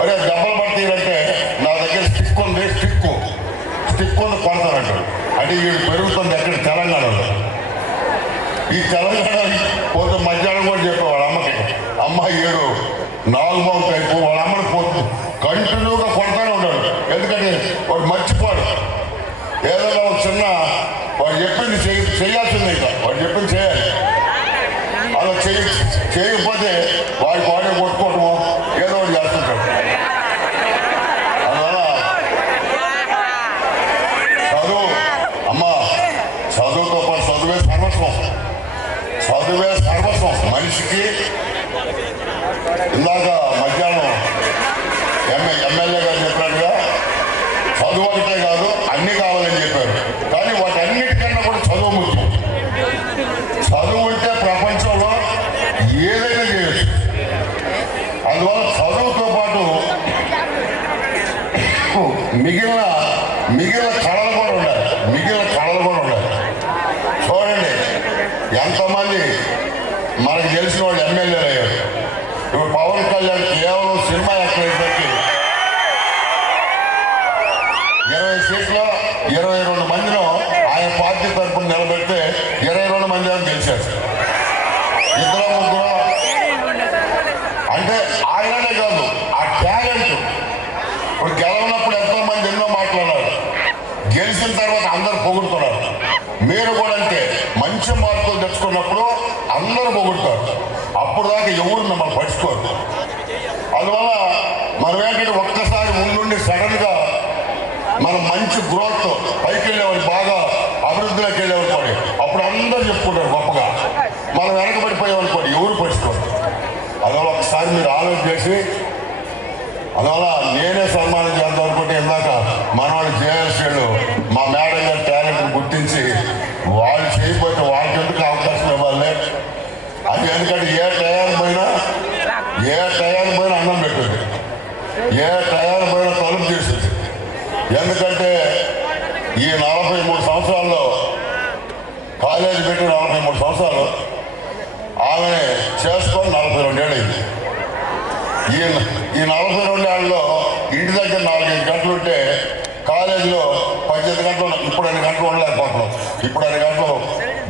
అరే దెబ్బలు పడతాయంటే నా దగ్గర స్టిక్ ఉంది కొడతానంటాడు. అంటే వీడు పెరుగుతుంది ఎక్కడ తెలంగాణలో. ఈ తెలంగాణ పోతే మధ్యాహ్నం కూడా చెప్పేవాడు అమ్మకి, అమ్మ 4 టైపు వాళ్ళ అమ్మని పోతుంది కంటిన్యూగా కొడతానే ఉంటాడు. ఎందుకంటే వాడు మర్చిపోడు. ఏదైనా ఒక చిన్న వాడు చెప్పింది చేయాల్సింది, ఇంకా వాడు చెప్పింది చేయాలి. అలా చేయకపోతే వాడికి వాడే కొట్టుకోవటము ఏదో ఒకటి చేస్తుంటాడు. అందువల్ల చదువుతో పాటు చదువే సర్వస్వం మనిషికి. ఇందాక మధ్యాహ్నం ఎమ్మెల్యే గారు చెప్పినట్టుగా చదువు ఒకటే కాదు అన్ని కావాలని చెప్పారు. కానీ వాటన్నిటికన్నా కూడా చదువు ముఖ్యం. చదువు ఉంటే ప్రపంచంలో ఏదైనా చేయొచ్చు. అందువల్ల చదువుతో పాటు మిగిలిన కళలు కూడా ఉండాలి. చూడండి ఎంతమంది మనకు తెలిసిన వాళ్ళు ఎమ్మెల్యేలు అయ్యారు. ఇప్పుడు పవన్ కళ్యాణ్ కేవలం సినిమా యాక్టర్కి 20 సీట్లో 22 మందిలో ఆయన పార్టీ తరఫున నిలబెడితే 22 మంది అని గెలిచారు. 2-3 అంటే ఆయననే కాదు, ఆ టాలెంట్. ఇప్పుడు గెలవనప్పుడు ఎంతో మంది ఎన్నో మాట్లాడారు, గెలిచిన తర్వాత అందరు పొగుడుతున్నారు. మీరు కూడా అంటే మంచి మార్కులు తెచ్చుకున్నప్పుడు అందరూ పొగుడతారు. అప్పుడు దాకా ఎవరు మిమ్మల్ని పడుచుకోరు. అందువల్ల మనం ఏంటంటే ఒక్కసారి ముందుండి సడన్గా మనం మంచి గ్రోత్ పైకి వెళ్ళేవాళ్ళు, బాగా అభివృద్ధిలోకి వెళ్ళేవాళ్ళు, అప్పుడు అందరూ చెప్పుకుంటారు గొప్పగా. మనం వెనకబడిపోయేవాళ్ళు ఎవరు పడుచుకోరు. అందువల్ల ఒకసారి మీరు ఆలోచన చేసి, అందువల్ల నేనే సన్మానం చేద్దాం అనుకుంటే ఇందాక మన వాళ్ళు జేఎస్ఏలు మా మేడం గారి టాలెంట్ని గుర్తించి వాళ్ళు చేయకపోతే వాళ్ళకి ఎందుకు అవకాశం ఇవ్వాలి. అది ఎందుకంటే ఏ టయానికి పోయినా అన్నం పెట్టింది, ఏ టయానికి పోయినా తలుపు తీస్తుంది. ఎందుకంటే ఈ 43 సంవత్సరాల్లో కాలేజీ పెట్టి 43 సంవత్సరాలు ఆమె చేసుకొని 42 ఏళ్ళు అయింది. ఈ 42 ఏళ్ళలో ఇంటి దగ్గర 4-5 గంటలు ఉంటే కాలేజీలో 18 గంటలు, ఇప్పుడు 2 గంటలు ఉండలేకపోతున్నాం. ఇప్పుడు 2 గంటలు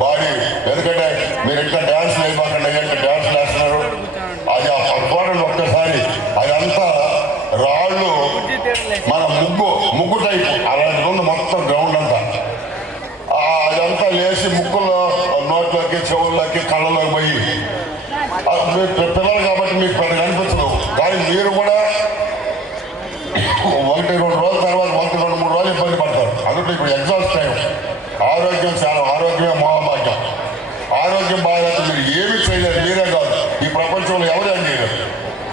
బాడీ, ఎందుకంటే మీరు ఇంకా డ్యాన్స్లు అయిపోకుండా ఇంకా డ్యాన్స్లు వేస్తున్నారు. అది ఆ చూడండి ఒక్కసారి, అదంతా రాళ్ళు మన ముగ్గు టైప్ అలాంటి ఉంది మొత్తం గ్రౌండ్ అంతా. అదంతా లేచి ముక్కుల్లో, నోట్లోకి, చెవుల్లోకి, కళ్ళలోకి పోయి పిల్లలు కాబట్టి మీకు పెద్ద కనిపించదు. కానీ మీరు కూడా 1-2 రోజుల తర్వాత 1-2-3 రోజులు ఇబ్బంది పడతారు. అందుకే ఇప్పుడు ఎగ్జామ్స్ టైం. ఆరోగ్యమే మహాభాగ్యం. ఆరోగ్యం బాగాలేక మీరు ఏమి చేయలేరు. మీరే కాదు, ఈ ప్రపంచంలో ఎవరేం చేయలేరు.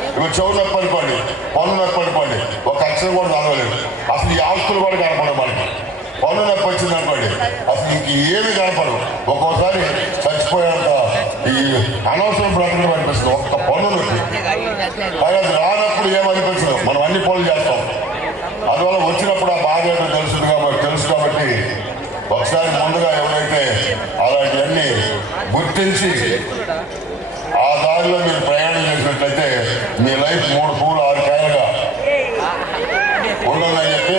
ఇప్పుడు చెవు నొప్పి అనుకోండి, పన్ను నొప్పి అనుకోండి, ఒక అక్షరం కూడా చదవలేదు. అసలు ఈ ఆస్తులు కూడా కనపడవు మనకి. పన్ను నొప్పి వచ్చింది అనుకోండి, అసలు ఇంక ఏమి కనపడవు. ఒక్కోసారి చచ్చిపోయేంత ఈ అనవసరం బ్రతకడం అనిపిస్తుంది ఒక్క పన్ను నొప్పి. అది రానప్పుడు ఏమనిపించదు, మనం అన్ని పనులు చేస్తాం. అందువల్ల వచ్చినప్పుడు ఆ బాధ ఏంటో తెలుసు కాబట్టి ఒకసారి ముందుగా ఎవరైతే అలాంటివన్నీ గుర్తించి ఆ దారిలో మీరు ప్రయాణం చేసినట్లయితే మీ లైఫ్ 3 పూలు 6 కాయలుగా ఉంటుందని చెప్పి,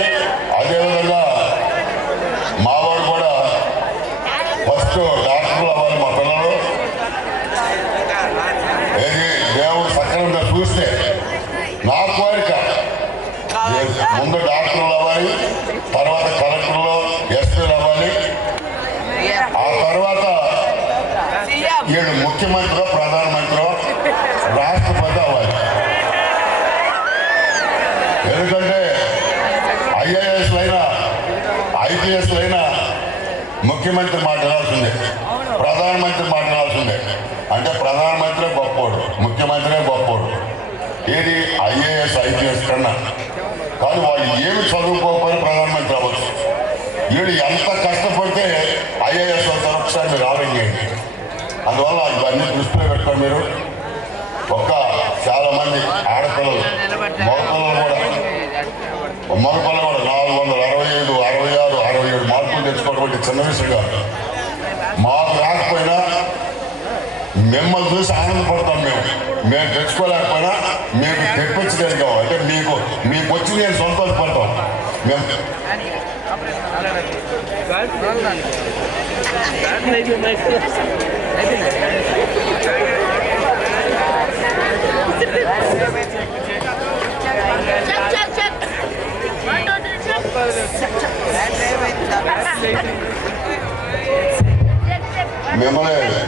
అదేవిధంగా మావాడు కూడా ఫస్ట్ డాక్టర్లు అవ్వాలి మా పిల్లలు. ఏది దేవుడు సక్రమంగా చూస్తే నా కోరిక ముందు డాక్టర్లు అవ్వాలి, తర్వాత కలెక్టర్లు, ఎస్పీలు అవ్వాలి, ఆ తర్వాత వీళ్ళు ముఖ్యమంత్రి, ప్రధానమంత్రి, రాష్ట్రపతి అవ్వాలి. ఎందుకంటే ఐఏఎస్లైనా ఐపీఎస్లైనా ముఖ్యమంత్రి మాట వినాల్సిందే, ప్రధానమంత్రి మాట వినాల్సిందే. అంటే ప్రధానమంత్రి గొప్పోడు, ముఖ్యమంత్రి గొప్పోడు. ఏది ఐఏఎస్ ఐపీఎస్ కన్నా. కానీ వాళ్ళు ఏమి చదువుకోకపోయినా ప్రధానమంత్రి అవ్వచ్చు. వీళ్ళు ఎంత కష్టపడితే ఐఏఎస్ అవుతారు. ఒకసారి మీరు ఆలోచించండి. అందువల్ల ఇవన్నీ దృష్టిలో పెట్టుకోండి. మీరు చాలా మంది ఆడపిల్లలు, మగపిల్లలు కూడా 465, 66, 67 మార్కులు తెచ్చుకోవడం చిన్న విషయం కాదు. మాకు రాకపోయినా మిమ్మల్ని చూసి ఆనందపడతాం. మేము తెచ్చుకోలేకపోయినా మీకు తెప్పించగలిగాం అంటే మీకు వచ్చి నేను సంతోషపడతాం. మేము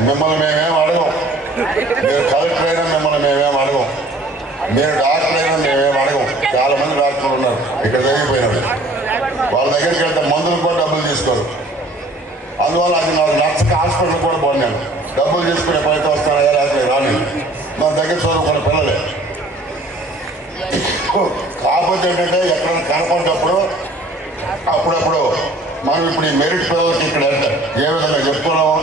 మిమ్మల్ని మేమేం అడగం. మీరు కలెక్టర్ అయినా మిమ్మల్ని మేమేం అడగం. మీరు డాక్టర్ అయినా మేమేం అడగం. చాలా మంది డాక్టర్లు ఉన్నారు ఇక్కడ జరిగిపోయినారు. వాళ్ళ దగ్గరికి వెళ్తే మందులు కూడా డబ్బులు తీసుకోరు. అందువల్ల అది నాకు నచ్చక హాస్పిటల్ కూడా పోన్నాను. డబ్బులు తీసుకునే పైతే వస్తానయ్యా, లేకపోతే రాని. మన దగ్గర చదువుకున్న పిల్లలే. కాకపోతే ఏంటంటే ఎక్కడైనా కనపడినప్పుడు అప్పుడప్పుడు మనం ఇప్పుడు ఈ మెరిట్ పిల్లలకి ఇక్కడ ఏ విధంగా చెప్తున్నామో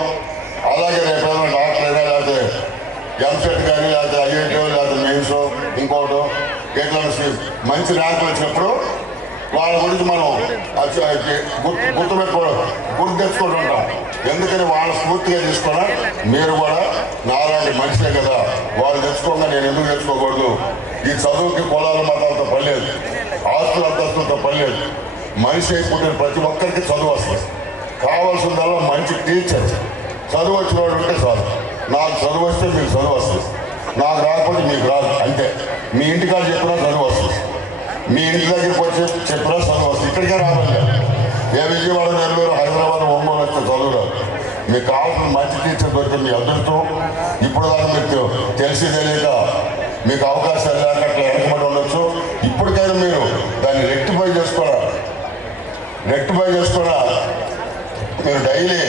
అలాగే రేపు ఏదైనా డాక్టర్ అయినా లేకపోతే ఎంసెట్ కానీ లేకపోతే ఐఐటీ లేకపోతే మెయిన్స్ ఇంకోటి ఎట్లా మంచి ర్యాంకులు వచ్చినప్పుడు వాళ్ళ గురించి మనం గుర్తు తెచ్చుకుంటుంటాం. ఎందుకని వాళ్ళ స్ఫూర్తిగా తీసుకున్నా మీరు కూడా నాలాంటి మనిషే కదా, వాళ్ళు తెచ్చుకోగా నేను ఎందుకు తెచ్చుకోకూడదు. ఈ చదువుకి కులాల మతాలతో పనిలేదు, ఆస్తుల అంతస్తులతో పనిలేదు. మనిషి పుట్టిన ప్రతి ఒక్కరికి చదువు వస్తుంది. కావాల్సిందల్లా మంచి టీచర్, చదువు వచ్చిన వాడు ఉంటే చాలు. నాకు చదువు వస్తే మీకు చదువు వస్తుంది, నాకు రాకపోతే మీకు రాదు. అంతే. మీ ఇంటికాడ చెప్పినా చదువు వస్తుంది, మీ ఇంటి దగ్గరికి వచ్చి చెప్పినా చదువు వస్తుంది. ఇక్కడికే రావాలి. ఏ విజయవాడ, నెల్లూరు, హైదరాబాద్, ఒంగోలు వస్తే చదువు రాదు. మీకు కావాల్సిన మంచి టీచర్ దొరికింది మీ అదృష్టం. ఇప్పుడు దాకా మీకు తెలిసి తెలియక మీకు అవకాశాలు లేక అట్లా వెనకబడి ఉండొచ్చు. ఇప్పటికైనా మీరు దాన్ని రెక్టిఫై చేసుకున్నా మీరు డైలీ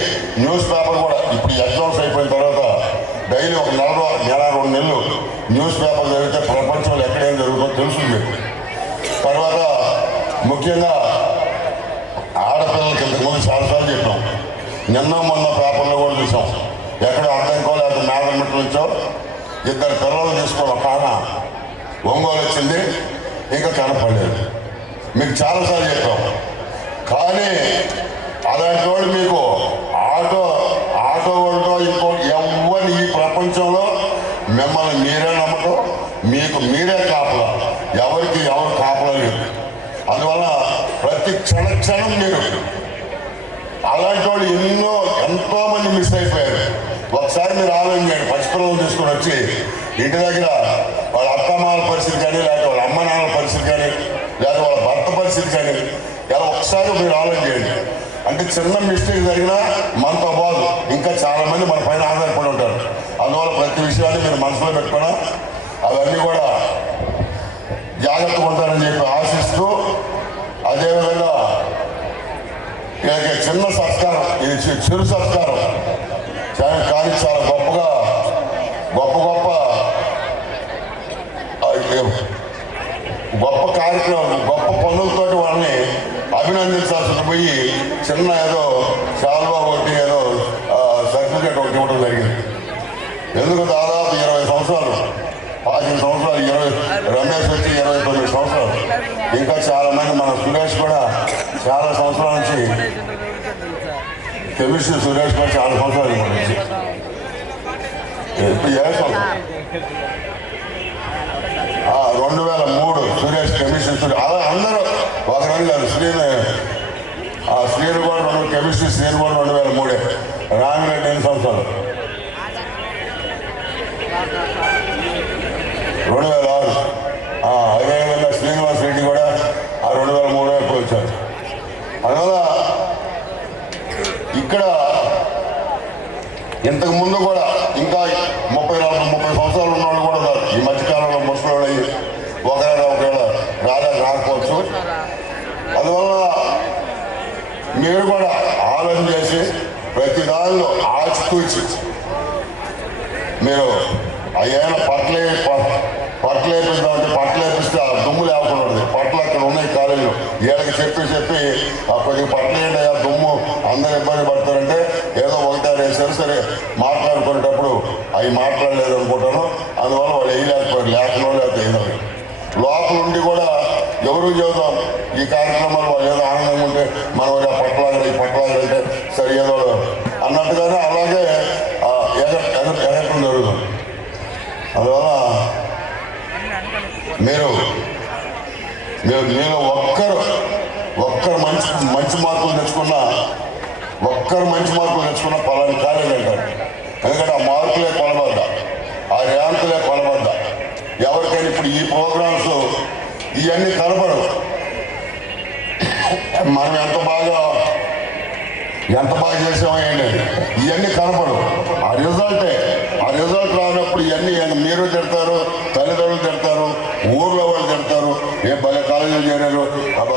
న్యూస్ పేపర్ కూడా ఇప్పుడు ఎగ్జామ్స్ అయిపోయిన తర్వాత డైలీ ఒక నెల 2 నెలలు న్యూస్ పేపర్ చదివితే ప్రపంచంలో ఎక్కడేం జరుగుతుందో తెలుస్తుంది మీకు. తర్వాత ముఖ్యంగా ఆడపిల్లలకి ఇంతకుముందు చాలాసార్లు చెప్పాం, నిన్న మొన్న పేపర్లో కూడా చూసాం, ఎక్కడ అర్థంకో లేకపోతే మేడమిట్ నుంచో 2 పిల్లలు తీసుకొని ఒక ఆమె ఒంగోలు వచ్చింది, ఇంకా కనపడలేదు. మీకు చాలాసార్లు చెప్పాం. కానీ అలాంటి వాళ్ళు మీకు ఆటో వాళ్ళతో ఇంకో ఎవరిని ఈ ప్రపంచంలో మిమ్మల్ని మీరే నమ్మకం, మీకు మీరే కాపలా, ఎవరికి ఎవరు కాపలా లేదు. అందువల్ల ప్రతి క్షణం మీరు అలాంటి వాళ్ళు ఎంతో మంది మిస్ అయిపోయారు. ఒకసారి మీరు ఆలోచన చేయండి, పసిపిల్లలు తీసుకొని వచ్చి ఇంటి దగ్గర వాళ్ళ అత్తమాల పరిస్థితి కానీ, లేకపోతే వాళ్ళ అమ్మ నాన్నల పరిస్థితి కానీ, లేదా వాళ్ళ భర్త పరిస్థితి కానీ, ఇలా ఒకసారి మీరు ఆలోచన చేయండి. అంటే చిన్న మిస్టేక్ జరిగినా మనతో బాధ, ఇంకా చాలా మంది మన పైన ఆధారపడి ఉంటారు. అందువల్ల ప్రతి విషయాన్ని మీరు మనసులో పెట్టుకున్నా అవన్నీ కూడా జాగ్రత్తగా ఉంటారని చెప్పి ఆశిస్తూ, అదేవిధంగా చిన్న సంస్కారం, ఇది చిరు సంస్కారం కానీ చాలా గొప్ప కార్యక్రమం, గొప్ప పనులతోటి వాళ్ళని అభినందించాల్సి పోయి చిన్న ఏదో శాల్వా ఒకటి ఏదో సర్టిఫికేట్ ఒకటి ఇవ్వడం జరిగింది. ఎందుకు దాదాపు 20 సంవత్సరాలు 15 సంవత్సరాలు రమేష్ వచ్చి 29 సంవత్సరాలు, ఇంకా చాలా మంది మన సురేష్ కూడా చాలా సంవత్సరాల నుంచి, కెమిస్ట్రీ సురేష్ కూడా చాలా సంవత్సరాలు నుంచి ఇప్పుడు 2003 సురేష్ కెమిస్ట్రీ అలా అందరూ ఒకరోజు కాదు. శ్రీను కూడా కెమిస్ట్రీ శ్రీను కూడా 2003, రామిరెడ్డి 8 సంవత్సరాలు 2006. అదేవిధంగా శ్రీనివాస్ రెడ్డి కూడా 2003 ఎప్పుడు వచ్చారు. అందువల్ల ఇక్కడ ఇంతకు ముందు కూడా ఇంకా 30 సంవత్సరాలు ఉన్నవాళ్ళు కూడా ఉన్నారు. ఈ మధ్యకాలంలో ముసలి అయ్యి ఒకవేళ రాకపోవచ్చు. అందువల్ల మీరు కూడా ఆలోచన చేసి ప్రతి దానిలో ఆచితూచి మీరు అయ్యైనా పట్లేపిస్తే ఆ దుమ్ము లేకుండా ఉంటుంది. పట్లు అక్కడ ఉన్నాయి కాలేజీలు, వీళ్ళకి చెప్పి కొద్దిగా పట్లేయండి ఆ దుమ్ము, అందరు ఇబ్బంది పడతారంటే ఏదో ఒకటారు వేసారు. సరే మాట్లాడుకునేటప్పుడు అవి మాట్లాడలేదు అనుకుంటాను. అందువల్ల వాళ్ళు వేయలేకపోయారు, లేకుండా లేకపోతే ఏదో లోపల ఉండి కూడా ఎవరు చెబుతాం ఈ కార్యక్రమాలు వాళ్ళు ఏదో ఆనందంగా ఉంటే మనం పట్లాగంటే సరే ఏదో అన్నట్టుగానే అలాగే ఎగటం జరుగుతుంది. అందువల్ల మీలో ఒక్కరు మంచి మార్కులు తెచ్చుకున్నా పలాని కాలేజ్ అంటారు. ఎందుకంటే ఆ మార్కులే కొలబద్ద, ఆ ర్యాంకులే కొలబద్ద. ఎవరికైనా ఇప్పుడు ఈ ప్రోగ్రామ్స్ ఇవన్నీ కనపడవు. మనం ఎంత బాగా చేసామో ఇవన్నీ కనపడవు. ఆ రిజల్ట్ రానప్పుడు ఇవన్నీ మీరు తిడతారు, తల్లిదండ్రులు తిడతారు, ఊర్లో వాళ్ళు తిడతారు, ఏ భలే కాలేజీలో చేరారు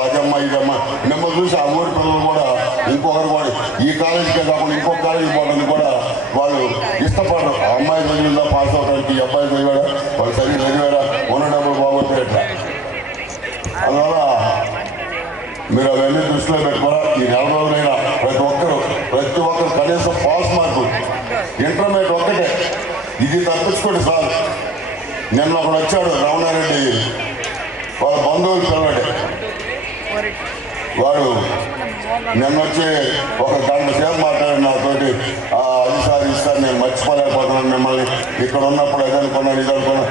అదమ్మ ఇదమ్మ. మిమ్మల్ని చూసి ఆ ఊరి పిల్లలు కూడా ఇంకొకరు కూడా ఈ కాలేజీకే కాకుండా ఇంకొక కాలేజీ పోవడానికి కూడా వాళ్ళు ఇష్టపడరు. ఆ అమ్మాయి చదివిందా పాస్ అవడానికి, ఈ అబ్బాయి చదివాడా, వాళ్ళు సరిగ్గా చదివారా, ఉన్న డబ్బులు బాగొట్టేట్లా. అందువల్ల మీరు అవన్నీ దృష్టిలో పెట్టుకోరా. ఈ 4 రోజులైనా ప్రతి ఒక్కరు కనీసం పాస్ మార్కులు, ఇంటర్మీడియట్ ఒక్కటే, ఇది తప్పించుకోండి సార్. నిన్న ఒకడు వచ్చాడు, రమణారెడ్డి వాళ్ళ బంధువులు పిల్లడే, వాడు నిన్న వచ్చి 1 గంట సేపు మాట్లాడాడు నాతోటి. అది సార్ ఇది సార్ నేను మర్చిపోలేకపోతున్నాను మిమ్మల్ని, ఇక్కడ ఉన్నప్పుడు అది అనుకున్నాను ఇది అనుకున్నాను.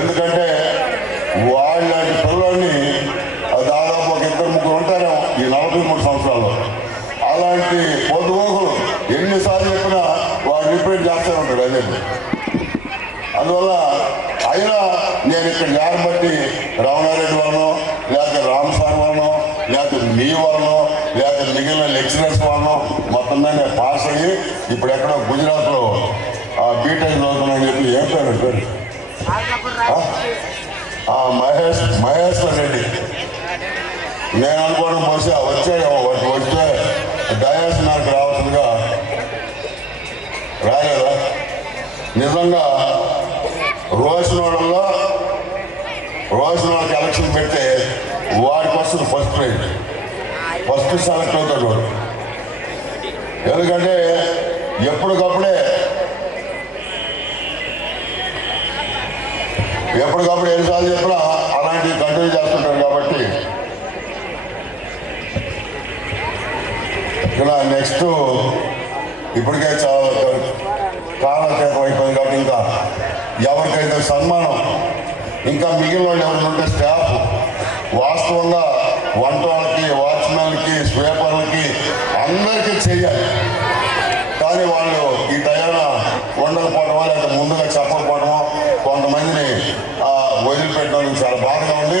ఎందుకంటే వాళ్ళంటి పిల్లల్ని దాదాపు 2-3 ఉంటారేమో ఈ 43 సంవత్సరాల్లో. అలాంటి పొద్దుగోకులు ఎన్నిసార్లు చెప్పినా వాడు రిపీట్ చేస్తూ ఉంటాడు. అదే అందువల్ల అయినా నేను ఇక్కడ బట్టి రమణారెడ్డి వలనో, లేకపోతే రామ్ సార్ వలనో, లేకపోతే మీ వలనో, లేకపోతే మిగిలిన లెక్చరర్స్ వలనో మొత్తం నేను పాస్ అయ్యి ఇప్పుడు ఎక్కడో గుజరాత్లో బీటెక్ చదువుతున్నాయని చెప్పి ఏం పేరు మహేష్ రెడ్డి. నేను అనుకోవడం బహుశా వస్తే డయాస్ నాకు రావాల్సిందిగా రాలేదా? నిజంగా రోషనోళ్ళకి ఎలక్షన్ పెడితే వాడికి వస్తుంది ఫస్ట్ ప్రైజ్, ఫస్ట్ సెలెక్ట్ అవుతాడు వాడు. ఎందుకంటే ఎప్పటికప్పుడు ఎన్నిసార్లు చెప్పినా అలాంటివి కంటిన్యూ చేస్తుంటారు. కాబట్టి ఇలా నెక్స్ట్ ఇప్పటికే చాలా కాలక్షేపం అయిపోయింది. కాబట్టి ఇంకా ఎవరికైతే సన్మానం, ఇంకా మిగిలిన వాళ్ళు ఎవరు ఉంటే స్టాఫ్ వాస్తవంగా వంట వాళ్ళకి, వాచ్మెన్కి, స్వీపర్లకి అందరికీ చేయాలి. కానీ వాళ్ళు ఈ టయాన ఉండకపోవడమో లేదా ముందుగా చెప్పకపోవడమో కొంతమందిని వదిలిపెట్టడం చాలా బాధగా ఉంది.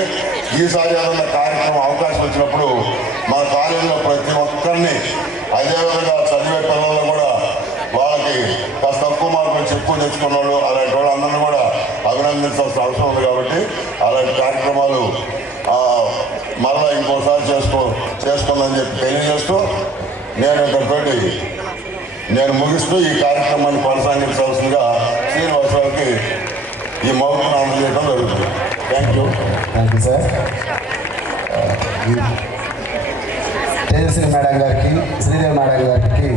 ఈసారి ఏదైనా కార్యక్రమం అవకాశం వచ్చినప్పుడు మన కాలేజీలో ప్రతి ఒక్కరిని, అదేవిధంగా చదివే పిల్లల్లో కూడా వాళ్ళకి కాస్త తక్కువ మార్కులు ఎక్కువ తెచ్చుకున్న వాళ్ళు అలాంటి వాళ్ళు అందరినీ కూడా అభినందించాల్సిన అవసరం ఉంది. కాబట్టి అలాంటి కార్యక్రమాలు మరలా ఇంకోసారి చేసుకుందని చెప్పి తెలియజేస్తూ నేను ముగిస్తూ ఈ కార్యక్రమాన్ని కొనసాగించాల్సిందిగా శ్రీనివాసరావుకి ఈ మౌఖిక అందజేయడం జరుగుతుంది. Thank you sir. Tejaswi madam గారికి, శ్రీదేవి మేడం గారికి